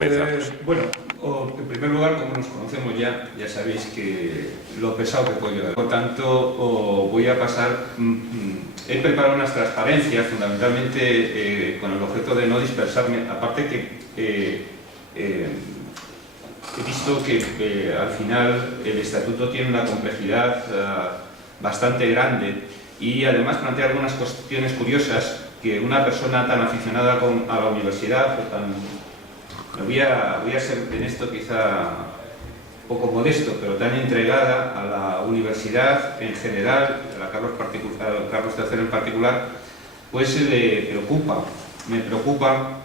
Bueno, en primer lugar, como nos conocemos ya sabéis que lo pesado que puedo llegar. Por tanto, voy a pasar... he preparado unas transparencias, fundamentalmente con el objeto de no dispersarme. Aparte que he visto que al final el estatuto tiene una complejidad bastante grande y además plantea algunas cuestiones curiosas que una persona tan aficionada a la universidad, voy a ser en esto quizá un poco modesto, pero tan entregada a la universidad en general, a la Carlos III en particular, pues me preocupa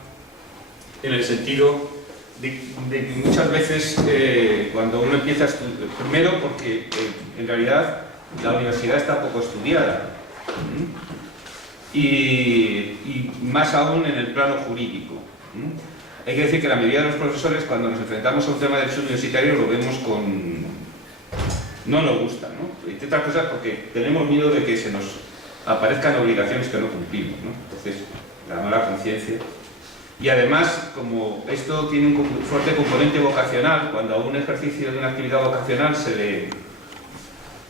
en el sentido de que muchas veces cuando uno empieza a estudiar, primero porque en realidad la universidad está poco estudiada y más aún en el plano jurídico. Hay que decir que la mayoría de los profesores, cuando nos enfrentamos a un tema de derecho universitario, lo vemos con... no nos gusta, ¿no? Entre otras cosas porque tenemos miedo de que se nos aparezcan obligaciones que no cumplimos, ¿no? Entonces, la mala conciencia. Y además, como esto tiene un fuerte componente vocacional, cuando a un ejercicio de una actividad vocacional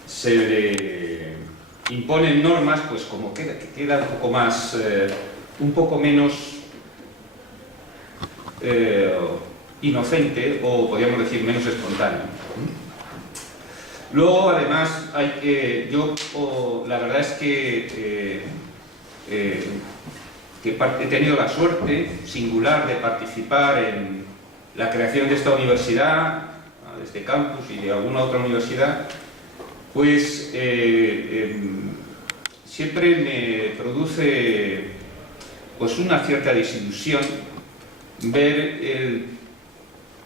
se le imponen normas, pues como queda un poco más, un poco menos inocente, o podríamos decir menos espontáneo. Luego, además, la verdad es que he tenido la suerte singular de participar en la creación de esta universidad, de este campus y de alguna otra universidad, pues siempre me produce pues una cierta desilusión ver el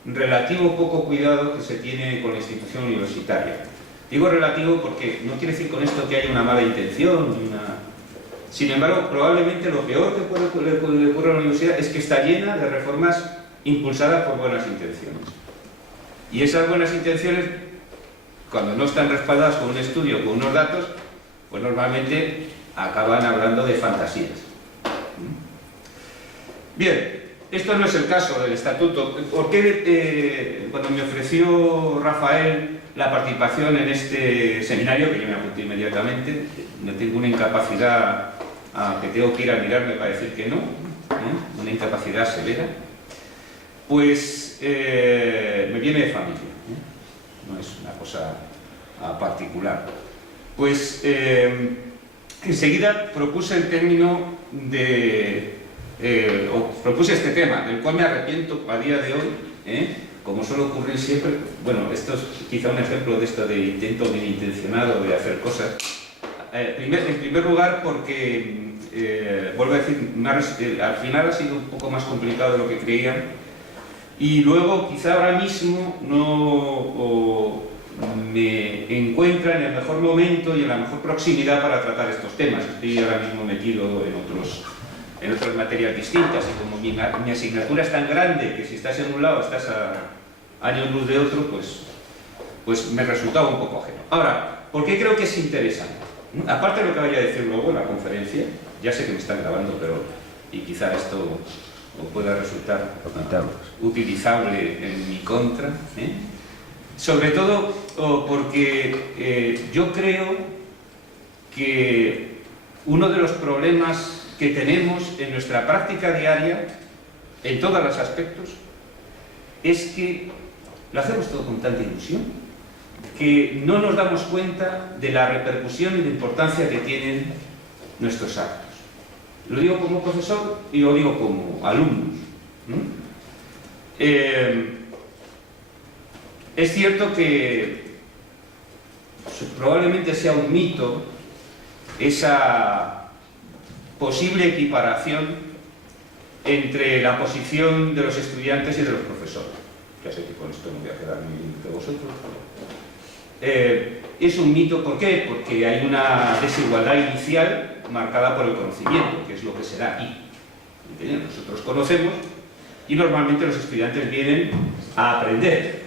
relativo poco cuidado que se tiene con la institución universitaria. Digo relativo porque no quiere decir con esto que haya una mala intención, Sin embargo, probablemente lo peor que le ocurre a la universidad es que está llena de reformas impulsadas por buenas intenciones. Y esas buenas intenciones, cuando no están respaldadas con un estudio, con unos datos, pues normalmente acaban hablando de fantasías. Bien. Esto no es el caso del estatuto. ¿Por qué cuando me ofreció Rafael la participación en este seminario, que yo me apunté inmediatamente, no tengo una incapacidad que tengo que ir a mirarme para decir que no, una incapacidad severa, pues me viene de familia, no es una cosa particular. Pues enseguida propuse el término propuse este tema, del cual me arrepiento a día de hoy, como suele ocurrir siempre. Bueno, esto es quizá un ejemplo de esto de intento bien intencionado de hacer cosas. En primer lugar porque, vuelvo a decir, al final ha sido un poco más complicado de lo que creía, y luego quizá ahora mismo no me encuentra en el mejor momento y en la mejor proximidad para tratar estos temas. Estoy ahora mismo metido en otras materias distintas, y como mi asignatura es tan grande que si estás en un lado estás a años luz de otro, pues me resultaba un poco ajeno. Ahora, ¿por qué creo que es interesante? Aparte de lo que vaya a decir luego en la conferencia, ya sé que me están grabando, y quizá esto pueda resultar utilizable en mi contra, sobre todo porque yo creo que uno de los problemas que tenemos en nuestra práctica diaria, en todos los aspectos, es que lo hacemos todo con tanta ilusión, que no nos damos cuenta de la repercusión y la importancia que tienen nuestros actos. Lo digo como profesor y lo digo como alumnos. Es cierto que probablemente sea un mito esa posible equiparación entre la posición de los estudiantes y de los profesores. Ya sé que con esto no voy a quedar muy bien de vosotros. Es un mito, ¿por qué? Porque hay una desigualdad inicial marcada por el conocimiento, que es lo que se da aquí. Nosotros conocemos y normalmente los estudiantes vienen a aprender.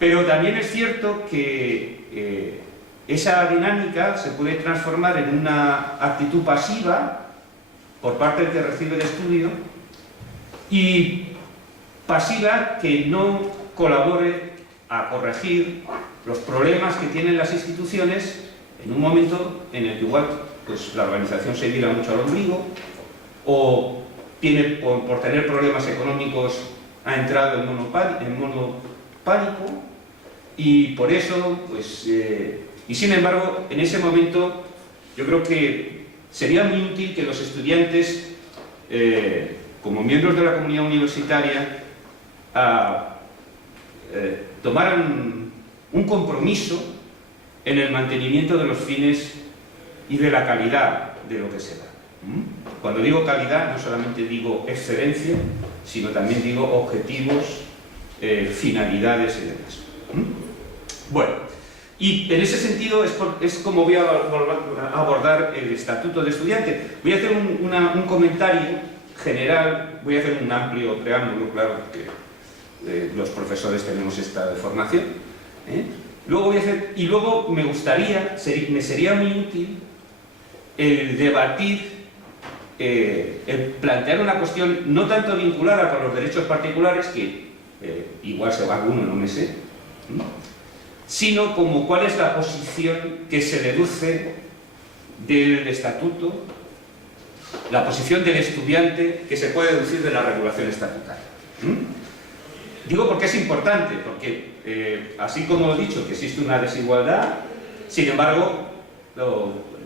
Pero también es cierto que esa dinámica se puede transformar en una actitud pasiva por parte del que recibe el estudio, y pasiva que no colabore a corregir los problemas que tienen las instituciones en un momento en el que igual pues, la organización se mira mucho al ombligo o tiene, por tener problemas económicos ha entrado en modo pánico y por eso, pues, y sin embargo, en ese momento yo creo que sería muy útil que los estudiantes, como miembros de la comunidad universitaria, tomaran un compromiso en el mantenimiento de los fines y de la calidad de lo que se da. Cuando digo calidad, no solamente digo excelencia, sino también digo objetivos, finalidades y demás. Bueno, y en ese sentido es como voy a abordar el estatuto de estudiante. Voy a hacer un comentario general, voy a hacer un amplio preámbulo, claro, porque los profesores tenemos esta formación. Luego voy a hacer, y luego me sería muy útil el debatir, el plantear una cuestión no tanto vinculada con los derechos particulares, que igual se va alguno, no me sé, sino como cuál es la posición que se deduce del estatuto, la posición del estudiante que se puede deducir de la regulación estatutaria. Digo porque es importante, porque así como he dicho que existe una desigualdad, sin embargo,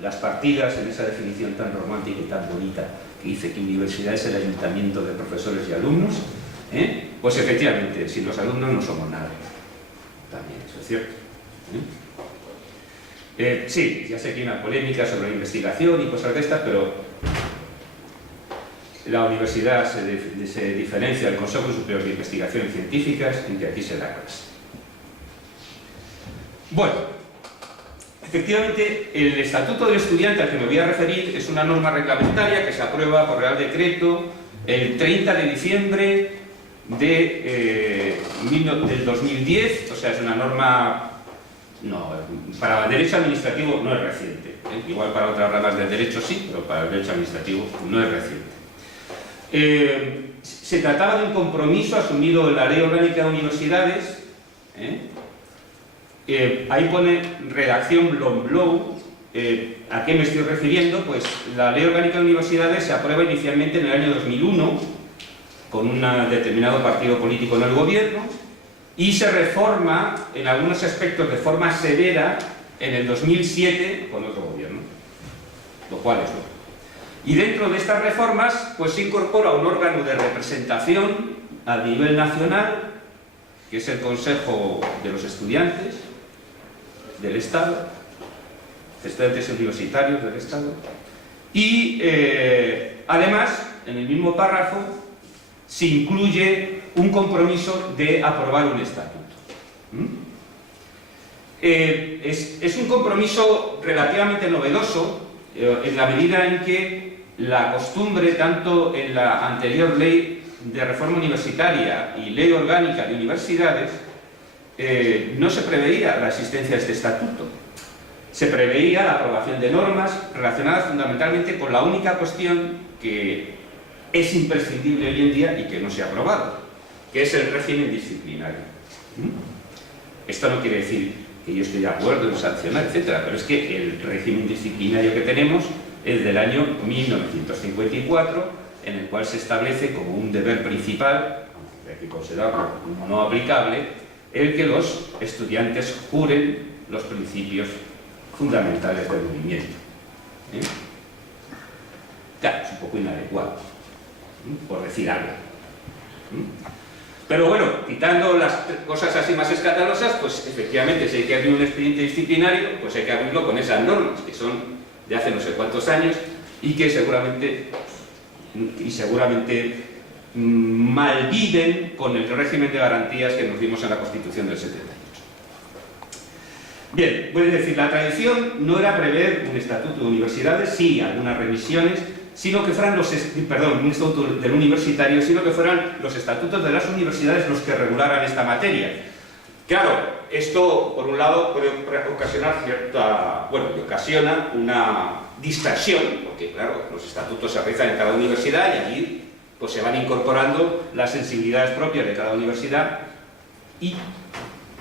las partidas en esa definición tan romántica y tan bonita que dice que universidad es el ayuntamiento de profesores y alumnos, pues efectivamente, sin los alumnos no somos nada. También, eso es cierto. Sí, ya sé que hay una polémica sobre la investigación y cosas de estas, pero la universidad se diferencia del Consejo Superior de Investigaciones Científicas en que aquí se da clase. Bueno, efectivamente, el Estatuto del Estudiante al que me voy a referir es una norma reglamentaria que se aprueba por Real Decreto el 30 de diciembre del 2010, o sea, es una norma, no, para el derecho administrativo no es reciente, igual para otras ramas del derecho sí, pero para el derecho administrativo no es reciente. Se trataba de un compromiso asumido en la Ley Orgánica de Universidades, ahí pone redacción Blom-Blow. ¿A qué me estoy refiriendo? Pues la Ley Orgánica de Universidades se aprueba inicialmente en el año 2001 con un determinado partido político en el gobierno y se reforma en algunos aspectos de forma severa en el 2007 con otro gobierno, lo cual es bueno. Y dentro de estas reformas pues se incorpora un órgano de representación a nivel nacional, que es el Consejo de los Estudiantes del Estado, estudiantes universitarios del Estado, y además, en el mismo párrafo, se incluye un compromiso de aprobar un estatuto. Es un compromiso relativamente novedoso, en la medida en que la costumbre, tanto en la anterior ley de reforma universitaria y ley orgánica de universidades, no se preveía la existencia de este estatuto. Se preveía la aprobación de normas relacionadas fundamentalmente con la única cuestión que es imprescindible hoy en día y que no se ha aprobado, que es el régimen disciplinario. Esto no quiere decir que yo esté de acuerdo en sancionar, etcétera, pero es que el régimen disciplinario que tenemos es del año 1954, en el cual se establece como un deber principal, aunque hay que considerarlo como no aplicable, el que los estudiantes juren los principios fundamentales del movimiento. Claro, es un poco inadecuado, por decir algo. Pero bueno, quitando las cosas así más escandalosas, pues efectivamente si hay que abrir un expediente disciplinario, pues hay que abrirlo con esas normas, que son de hace no sé cuántos años y que seguramente malviven con el régimen de garantías que nos dimos en la Constitución del 78. Bien, voy a decir, la tradición no era prever un estatuto de universidades, sí, algunas revisiones, sino que fueran un estatuto del universitario, sino que fueran los estatutos de las universidades los que regularan esta materia. Claro, esto, por un lado, puede ocasionar ocasiona una dispersión, porque, claro, los estatutos se realizan en cada universidad y allí pues se van incorporando las sensibilidades propias de cada universidad y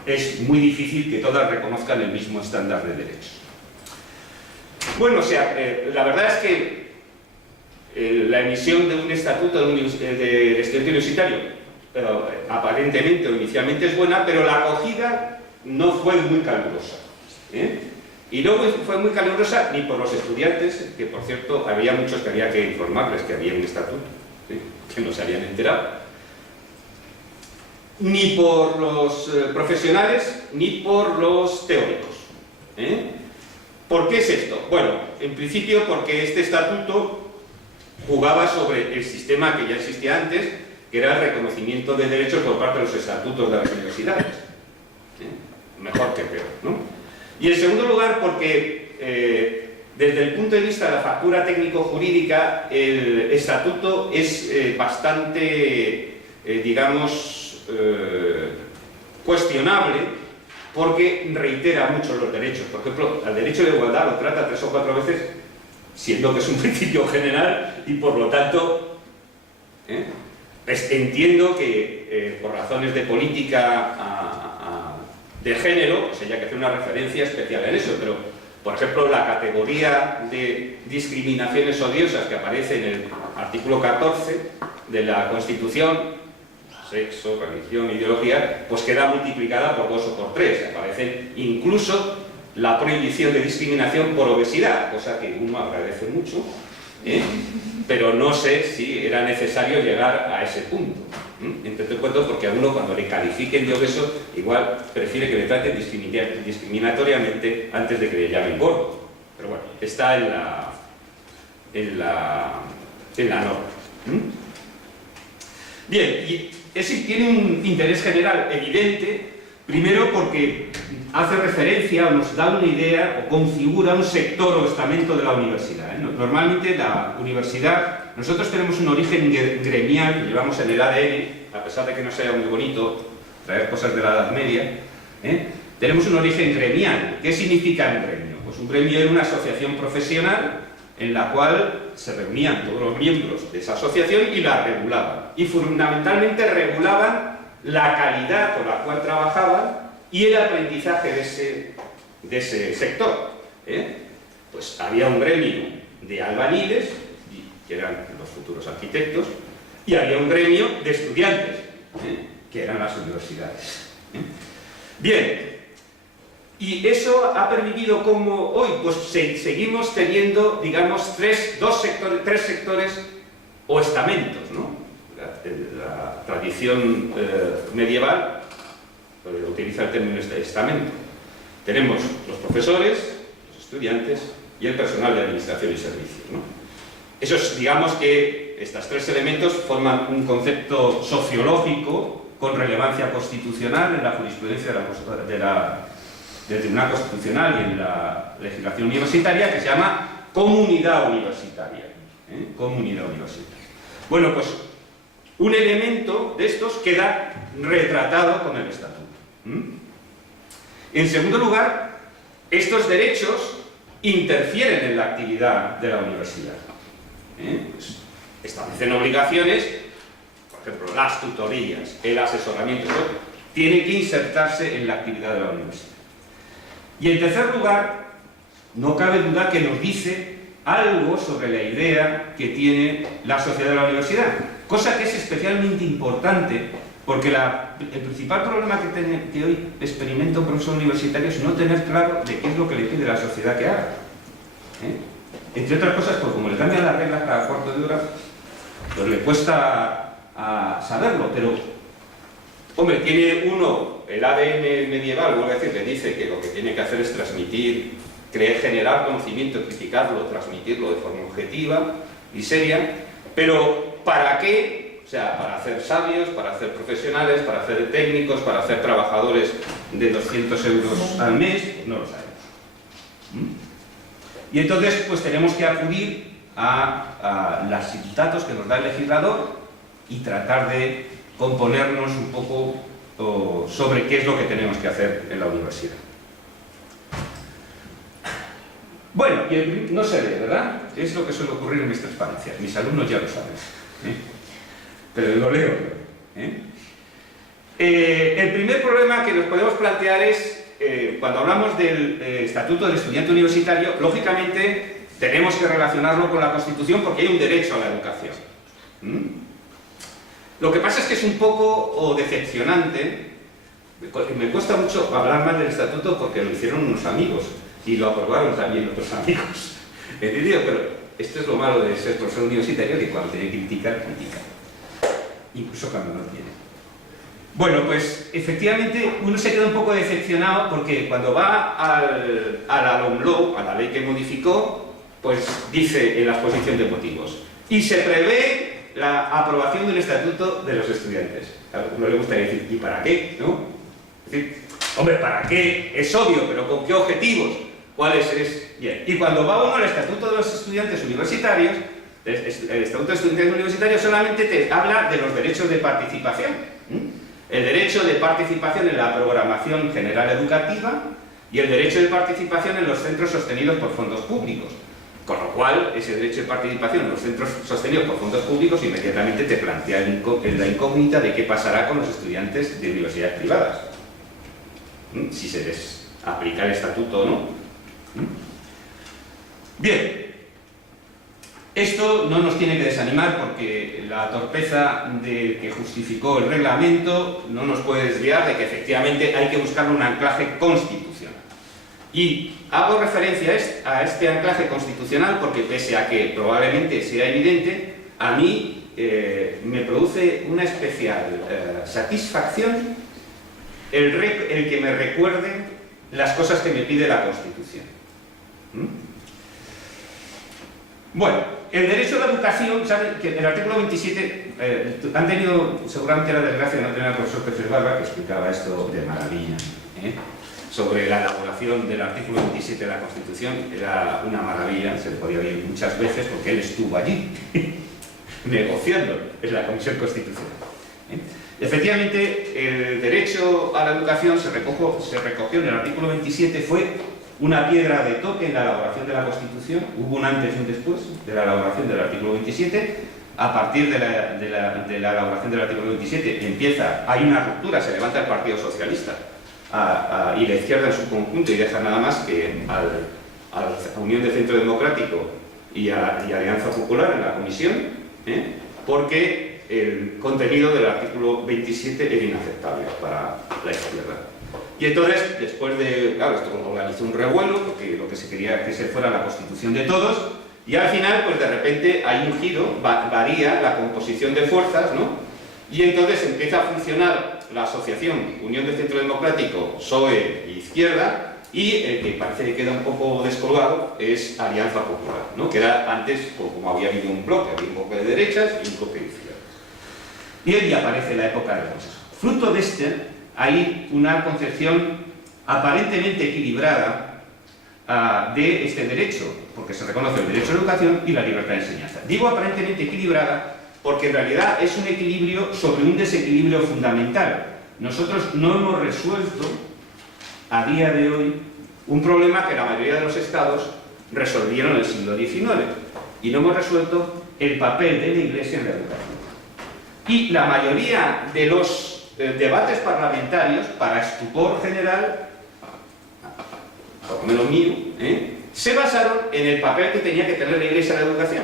es muy difícil que todas reconozcan el mismo estándar de derechos. Bueno, o sea, la verdad es que la emisión de un estatuto de estudiante universitario aparentemente o inicialmente es buena, pero la acogida no fue muy calurosa. Y no fue muy calurosa ni por los estudiantes, que por cierto había muchos que había que informarles que había un estatuto, que no se habían enterado, ni por los profesionales, ni por los teóricos. ¿Por qué es esto? Bueno, en principio porque este estatuto jugaba sobre el sistema que ya existía antes, que era el reconocimiento de derechos por parte de los estatutos de las universidades. Mejor que peor, ¿no? Y en segundo lugar porque desde el punto de vista de la factura técnico-jurídica el estatuto es bastante, digamos, cuestionable, porque reitera mucho los derechos. Por ejemplo, el derecho de igualdad lo trata 3 o 4 veces, siendo que es un principio general y por lo tanto entiendo que por razones de política de género, pues haya que hacer una referencia especial en eso, pero por ejemplo la categoría de discriminaciones odiosas que aparece en el artículo 14 de la Constitución, sexo, religión, ideología, pues queda multiplicada por 2 o por 3. Aparece incluso la prohibición de discriminación por obesidad, cosa que uno agradece mucho, pero no sé si era necesario llegar a ese punto. Entre otras cosas, porque a uno cuando le califiquen de obeso, igual prefiere que le traten discriminatoriamente antes de que le llamen gordo. Pero bueno, está en la norma. Bien, y tiene un interés general evidente, primero porque hace referencia o nos da una idea o configura un sector o estamento de la universidad. Normalmente la universidad, nosotros tenemos un origen gremial que llevamos en el ADN, a pesar de que no sea muy bonito traer cosas de la Edad Media, tenemos un origen gremial. ¿Qué significa un gremio? Pues un gremio era una asociación profesional en la cual se reunían todos los miembros de esa asociación y la regulaban. Y fundamentalmente regulaban la calidad con la cual trabajaban y el aprendizaje de ese sector. Pues había un gremio de albañiles, que eran los futuros arquitectos, y había un gremio de estudiantes, que eran las universidades. Bien. Y eso ha permitido como hoy pues seguimos teniendo, digamos, tres sectores o estamentos, ¿no? La tradición medieval utiliza el término estamento. Tenemos los profesores, los estudiantes y el personal de administración y servicios, ¿no? Esos, digamos que estos 3 elementos forman un concepto sociológico con relevancia constitucional en la jurisprudencia del Tribunal Constitucional y en la legislación universitaria, que se llama comunidad universitaria. Comunidad universitaria. Bueno, pues un elemento de estos queda retratado con el estatuto. En segundo lugar, estos derechos interfieren en la actividad de la universidad. Pues establecen obligaciones, por ejemplo, las tutorías, el asesoramiento, tienen que insertarse en la actividad de la universidad. Y en tercer lugar, no cabe duda que nos dice algo sobre la idea que tiene la sociedad de la universidad, cosa que es especialmente importante porque el principal problema que hoy experimenta un profesor universitario es no tener claro de qué es lo que le pide la sociedad que haga. Entre otras cosas, pues como le cambian las reglas cada cuarto de hora, pues le cuesta saberlo, pero hombre, tiene uno el ADN medieval, vuelvo a decir, que dice que lo que tiene que hacer es transmitir, generar conocimiento, criticarlo, transmitirlo de forma objetiva y seria, pero ¿para qué? O sea, para hacer sabios, para hacer profesionales, para hacer técnicos, para hacer trabajadores de 200 euros al mes, no lo sabemos. Y entonces, pues tenemos que acudir a los datos que nos da el legislador y tratar de componernos un poco sobre qué es lo que tenemos que hacer en la universidad. Bueno, y no se ve, ¿verdad? Es lo que suele ocurrir en mis transparencias. Mis alumnos ya lo saben. pero lo leo. El primer problema que nos podemos plantear es, cuando hablamos del Estatuto del Estudiante Universitario, lógicamente tenemos que relacionarlo con la Constitución porque hay un derecho a la educación. Lo que pasa es que es un poco decepcionante. Me cuesta mucho hablar mal del estatuto porque lo hicieron unos amigos y lo aprobaron también otros amigos. ¿Entendido? Pero esto es lo malo de ser profesor universitario, que cuando tiene que criticar, critica. Incluso cuando no tiene. Bueno, pues efectivamente uno se queda un poco decepcionado porque cuando va a la LOMLOE, a la ley que modificó, pues dice en la exposición de motivos: y se prevé la aprobación de un estatuto de los estudiantes. A uno le gustaría decir, ¿y para qué? ¿No? Es decir, hombre, ¿para qué? Es obvio, pero ¿con qué objetivos? ¿Cuáles es? Bien. Y cuando va uno al Estatuto de los Estudiantes Universitarios, el Estatuto de Estudiantes Universitarios solamente te habla de los derechos de participación. El derecho de participación en la programación general educativa y el derecho de participación en los centros sostenidos por fondos públicos. Con lo cual, ese derecho de participación en los centros sostenidos por fondos públicos inmediatamente te plantea la incógnita de qué pasará con los estudiantes de universidades privadas. Si se les aplica el estatuto o no. Bien, esto no nos tiene que desanimar porque la torpeza de que justificó el reglamento no nos puede desviar de que efectivamente hay que buscar un anclaje constitucional. Y hago referencia a este anclaje constitucional porque, pese a que probablemente sea evidente, a mí me produce una especial satisfacción el que me recuerde las cosas que me pide la Constitución. Bueno, el derecho a la educación, ¿saben? Que en el artículo 27 han tenido seguramente la desgracia de no tener al profesor Pérez Barba, que explicaba esto de maravilla, sobre la elaboración del artículo 27 de la Constitución. Era una maravilla, se podía oír muchas veces porque él estuvo allí negociando en la Comisión Constitucional. Efectivamente, el derecho a la educación se recogió en el artículo 27, fue una piedra de toque en la elaboración de la Constitución. Hubo un antes y un después de la elaboración del artículo 27. A partir de la elaboración del artículo 27 hay una ruptura, se levanta el Partido Socialista y la izquierda en su conjunto y deja nada más que a la Unión de Centro Democrático y Alianza Popular en la comisión, porque el contenido del artículo 27 era inaceptable para la izquierda. Y entonces, después de... Claro, esto organizó un revuelo, porque lo que se quería que se fuera la Constitución de todos, y al final, pues de repente hay un giro, varía la composición de fuerzas, ¿no? Y entonces empieza a funcionar la asociación Unión de Centro Democrático, PSOE e Izquierda, y el que parece que queda un poco descolgado es Alianza Popular, ¿no? Que era antes, como había habido un bloque de derechas y un bloque de izquierdas. Y ahí aparece la época del consenso. Fruto de hay una concepción aparentemente equilibrada de este derecho, porque se reconoce el derecho a la educación y la libertad de enseñanza. Digo aparentemente equilibrada porque en realidad es un equilibrio sobre un desequilibrio fundamental. Nosotros no hemos resuelto a día de hoy un problema que la mayoría de los estados resolvieron en el siglo XIX, y no hemos resuelto el papel de la Iglesia en la educación. Y la mayoría de los debates parlamentarios, para estupor general, por lo menos mío, se basaron en el papel que tenía que tener la Iglesia en la educación.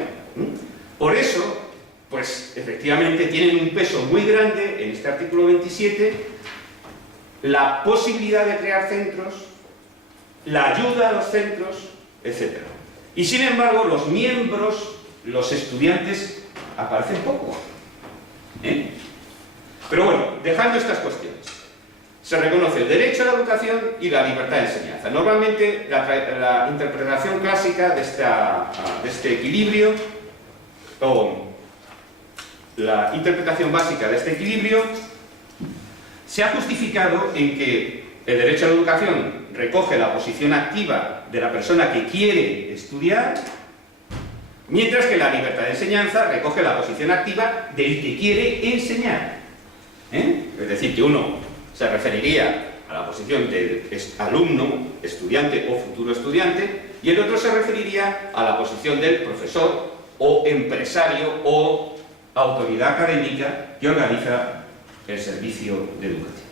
Por eso, pues efectivamente tienen un peso muy grande en este artículo 27 la posibilidad de crear centros, la ayuda a los centros, etc. Y sin embargo, los miembros, los estudiantes, aparecen poco. Pero bueno, dejando estas cuestiones, se reconoce el derecho a la educación y la libertad de enseñanza. Normalmente la interpretación clásica de este equilibrio, o la interpretación básica de este equilibrio, se ha justificado en que el derecho a la educación recoge la posición activa de la persona que quiere estudiar, mientras que la libertad de enseñanza recoge la posición activa del que quiere enseñar. Es decir, que uno se referiría a la posición de alumno, estudiante o futuro estudiante, y el otro se referiría a la posición del profesor o empresario o autoridad académica que organiza el servicio de educación.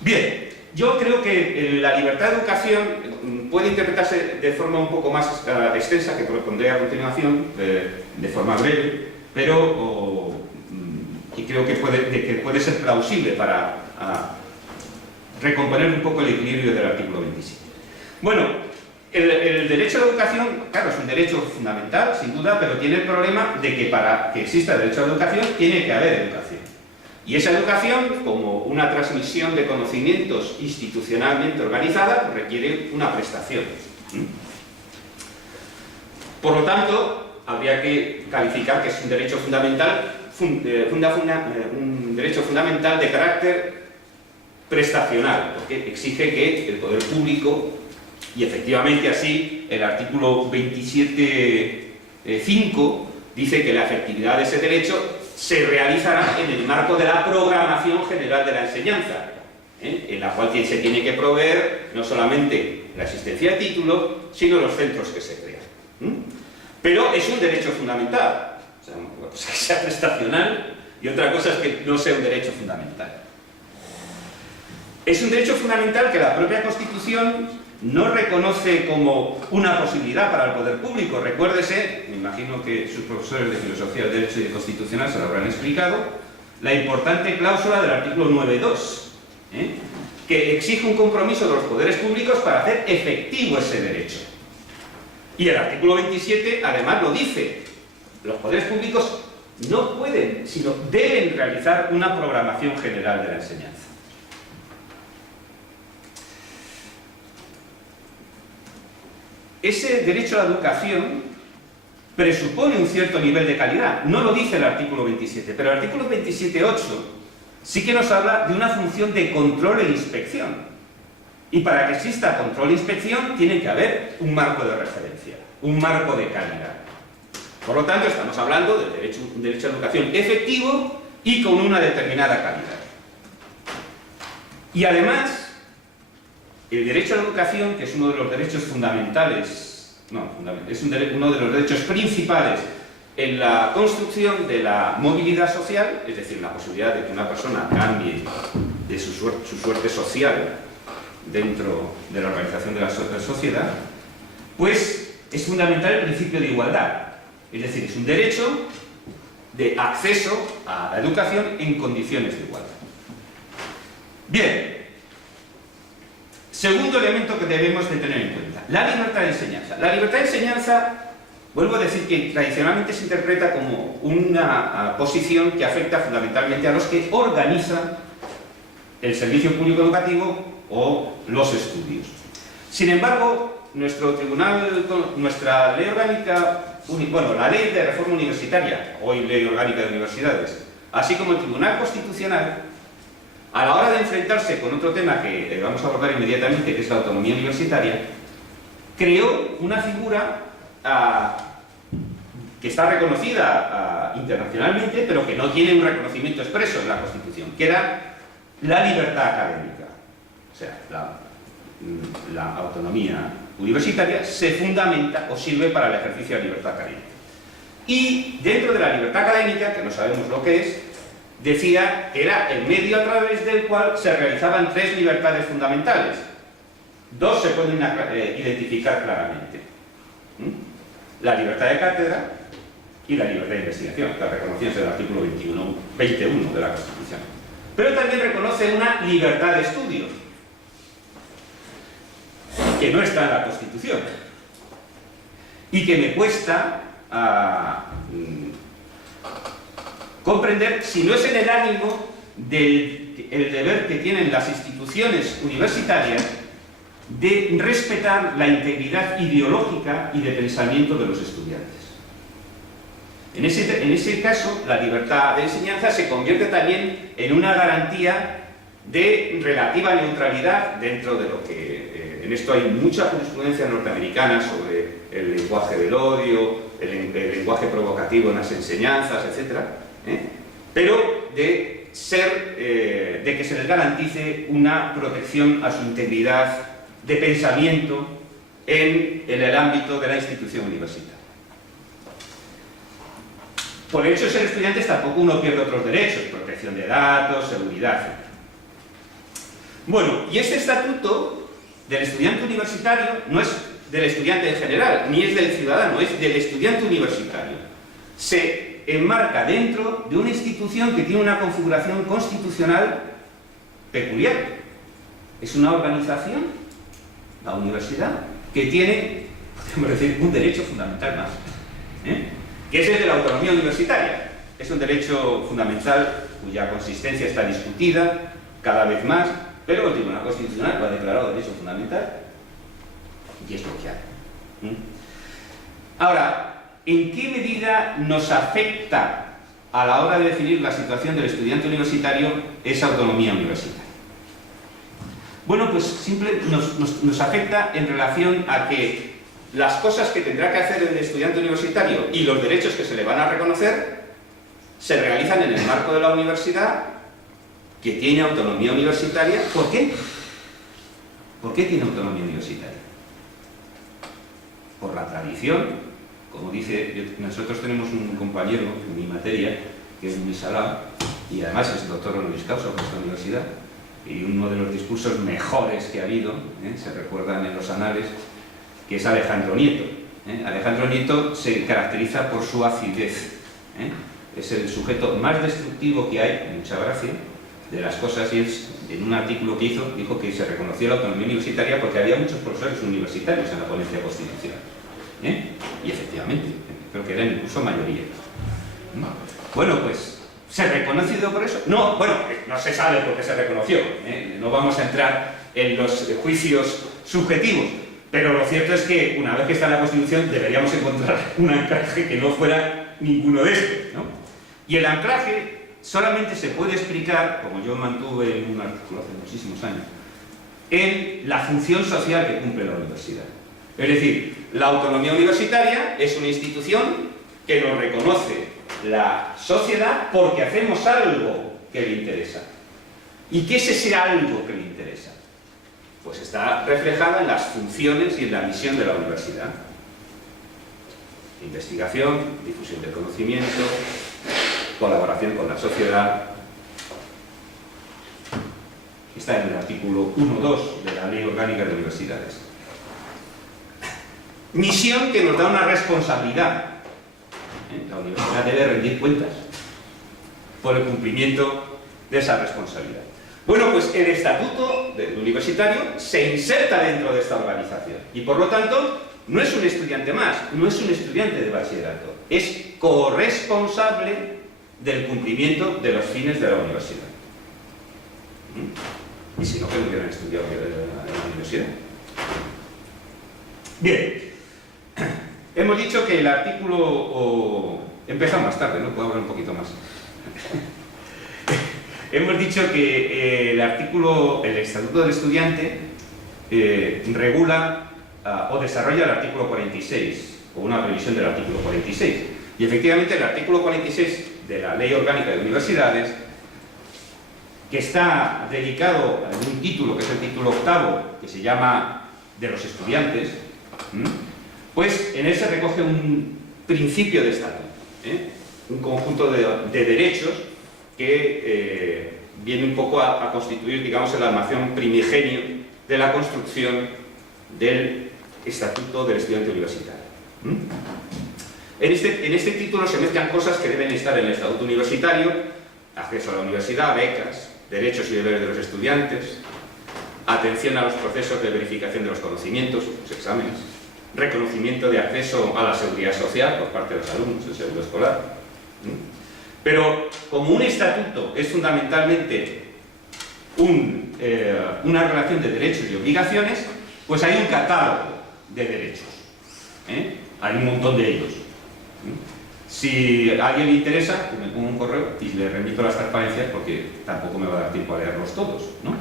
Bien, yo creo que la libertad de educación puede interpretarse de forma un poco más extensa, que propondré a continuación, de forma breve, pero y creo que puede ser plausible para recomponer un poco el equilibrio del artículo 27. Bueno, el derecho a la educación, claro, es un derecho fundamental, sin duda, pero tiene el problema de que para que exista derecho a la educación tiene que haber educación. Y esa educación, como una transmisión de conocimientos institucionalmente organizada, requiere una prestación. Por lo tanto, habría que calificar que es un derecho fundamental, un derecho fundamental de carácter prestacional, porque exige que el poder público, y efectivamente así, el artículo 27.5 dice que la efectividad de ese derecho se realizará en el marco de la programación general de la enseñanza, en la cual se tiene que proveer no solamente la existencia de título, sino los centros que se crean. Pero es un derecho fundamental. O sea, una cosa es que sea prestacional y otra cosa es que no sea un derecho fundamental. Es un derecho fundamental que la propia Constitución no reconoce como una posibilidad para el poder público. Recuérdese, me imagino que sus profesores de Filosofía del Derecho y de Constitucional se lo habrán explicado, la importante cláusula del artículo 9.2, que exige un compromiso de los poderes públicos para hacer efectivo ese derecho. Y el artículo 27 además lo dice, los poderes públicos no pueden, sino deben realizar una programación general de la enseñanza. Ese derecho a la educación presupone un cierto nivel de calidad. No lo dice el artículo 27, pero el artículo 27.8 sí que nos habla de una función de control e inspección. Y para que exista control e inspección tiene que haber un marco de referencia, un marco de calidad. Por lo tanto, estamos hablando de un derecho a la educación efectivo y con una determinada calidad. Y además, el derecho a la educación, que es uno de los derechos fundamentales, es uno de los derechos principales en la construcción de la movilidad social, es decir, la posibilidad de que una persona cambie de su suerte social dentro de la organización de la sociedad, pues es fundamental el principio de igualdad. Es decir, es un derecho de acceso a la educación en condiciones de igualdad. Bien. Segundo elemento que debemos de tener en cuenta, la libertad de enseñanza. La libertad de enseñanza, vuelvo a decir que tradicionalmente se interpreta como una posición que afecta fundamentalmente a los que organizan el servicio público educativo o los estudios. Sin embargo, nuestra ley orgánica, la ley de reforma universitaria, hoy ley orgánica de universidades, así como el Tribunal Constitucional, a la hora de enfrentarse con otro tema que vamos a abordar inmediatamente, que es la autonomía universitaria, creó una figura que está reconocida internacionalmente, pero que no tiene un reconocimiento expreso en la Constitución, que era la libertad académica. O sea, la autonomía universitaria se fundamenta o sirve para el ejercicio de la libertad académica. Y dentro de la libertad académica, que no sabemos lo que es, decía que era el medio a través del cual se realizaban tres libertades fundamentales. Dos se pueden identificar claramente. La libertad de cátedra y la libertad de investigación, que reconocida en el artículo 21 de la Constitución. Pero también reconoce una libertad de estudio, que no está en la Constitución. Y que me cuesta comprender si no es en el ánimo del deber que tienen las instituciones universitarias de respetar la integridad ideológica y de pensamiento de los estudiantes. En ese caso, la libertad de enseñanza se convierte también en una garantía de relativa neutralidad dentro de lo que... en esto hay mucha jurisprudencia norteamericana sobre el lenguaje del odio, el lenguaje provocativo en las enseñanzas, etc. Pero de que se les garantice una protección a su integridad de pensamiento en el ámbito de la institución universitaria. por el hecho de ser estudiantes tampoco uno pierde otros derechos, protección de datos, seguridad, etc. Bueno, y este estatuto del estudiante universitario no es del estudiante en general, ni es del ciudadano, es del estudiante universitario. Se enmarca dentro de una institución que tiene una configuración constitucional peculiar. Es una organización, la universidad, que tiene, podríamos decir, un derecho fundamental más, que es el de la autonomía universitaria. Es un derecho fundamental cuya consistencia está discutida cada vez más, pero el Tribunal Constitucional lo ha declarado derecho fundamental y es lo que hay. Ahora, ¿en qué medida nos afecta a la hora de definir la situación del estudiante universitario esa autonomía universitaria? Bueno, pues nos afecta en relación a que las cosas que tendrá que hacer el estudiante universitario y los derechos que se le van a reconocer se realizan en el marco de la universidad, que tiene autonomía universitaria. ¿Por qué? ¿Por qué tiene autonomía universitaria? Por la tradición. Como dice, nosotros tenemos un compañero en mi materia, que es muy salado, y además es doctor honoris causa por esta universidad, y uno de los discursos mejores que ha habido, se recuerdan en los anales, que es Alejandro Nieto. Alejandro Nieto se caracteriza por su acidez. Es el sujeto más destructivo que hay, mucha gracia, de las cosas, y es, en un artículo que hizo, dijo que se reconoció la autonomía universitaria porque había muchos profesores universitarios en la ponencia constitucional. Y efectivamente, creo que eran incluso mayoría. Bueno, pues, ¿se reconocido por eso? No, bueno, no se sabe por qué se reconoció. No vamos a entrar en los juicios subjetivos, pero lo cierto es que una vez que está en la Constitución deberíamos encontrar un anclaje que no fuera ninguno de estos, ¿no? Y el anclaje solamente se puede explicar, como yo mantuve en un artículo hace muchísimos años, en la función social que cumple la universidad. Es decir, la autonomía universitaria es una institución que nos reconoce la sociedad porque hacemos algo que le interesa. ¿Y qué es ese algo que le interesa? Pues está reflejada en las funciones y en la misión de la universidad. Investigación, difusión del conocimiento, colaboración con la sociedad. Está en el artículo 1.2 de la Ley Orgánica de Universidades. Misión que nos da una responsabilidad. La universidad debe rendir cuentas por el cumplimiento de esa responsabilidad. Bueno, pues el estatuto del universitario se inserta dentro de esta organización y por lo tanto no es un estudiante más, no es un estudiante de bachillerato, es corresponsable del cumplimiento de los fines de la universidad. Y si no, que no hubieran estudiado en la universidad. Bien, hemos dicho que el artículo... Empezamos más tarde, ¿no? Puedo hablar un poquito más. Hemos dicho que el Estatuto del Estudiante regula o desarrolla el artículo 46, o una revisión del artículo 46. Y efectivamente el artículo 46 de la Ley Orgánica de Universidades, que está dedicado a un título, que es el título 8º, que se llama de los estudiantes, pues en él se recoge un principio de estatuto, un conjunto de derechos que viene un poco a constituir, digamos, el almacén primigenio de la construcción del Estatuto del Estudiante Universitario. En este título se mezclan cosas que deben estar en el Estatuto Universitario: acceso a la universidad, becas, derechos y deberes de los estudiantes, atención a los procesos de verificación de los conocimientos, los exámenes, reconocimiento de acceso a la seguridad social por parte de los alumnos, el seguro escolar. Pero como un estatuto es fundamentalmente una relación de derechos y obligaciones, pues hay un catálogo de derechos. Hay un montón de ellos. Si a alguien le interesa, pues me pongo un correo y le remito las transparencias porque tampoco me va a dar tiempo a leerlos todos, ¿no?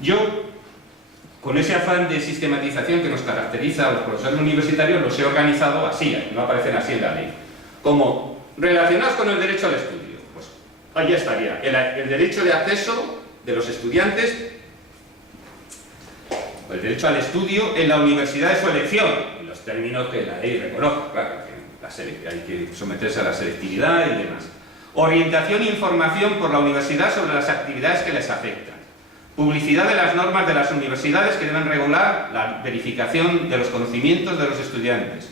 Yo, con ese afán de sistematización que nos caracteriza a los profesores universitarios, los he organizado así, no aparecen así en la ley, como relacionados con el derecho al estudio. Pues ahí estaría, el derecho de acceso de los estudiantes, el derecho al estudio en la universidad de su elección, en los términos que la ley reconoce. Claro, que hay que someterse a la selectividad y demás. Orientación e información por la universidad sobre las actividades que les afectan. Publicidad de las normas de las universidades que deben regular la verificación de los conocimientos de los estudiantes.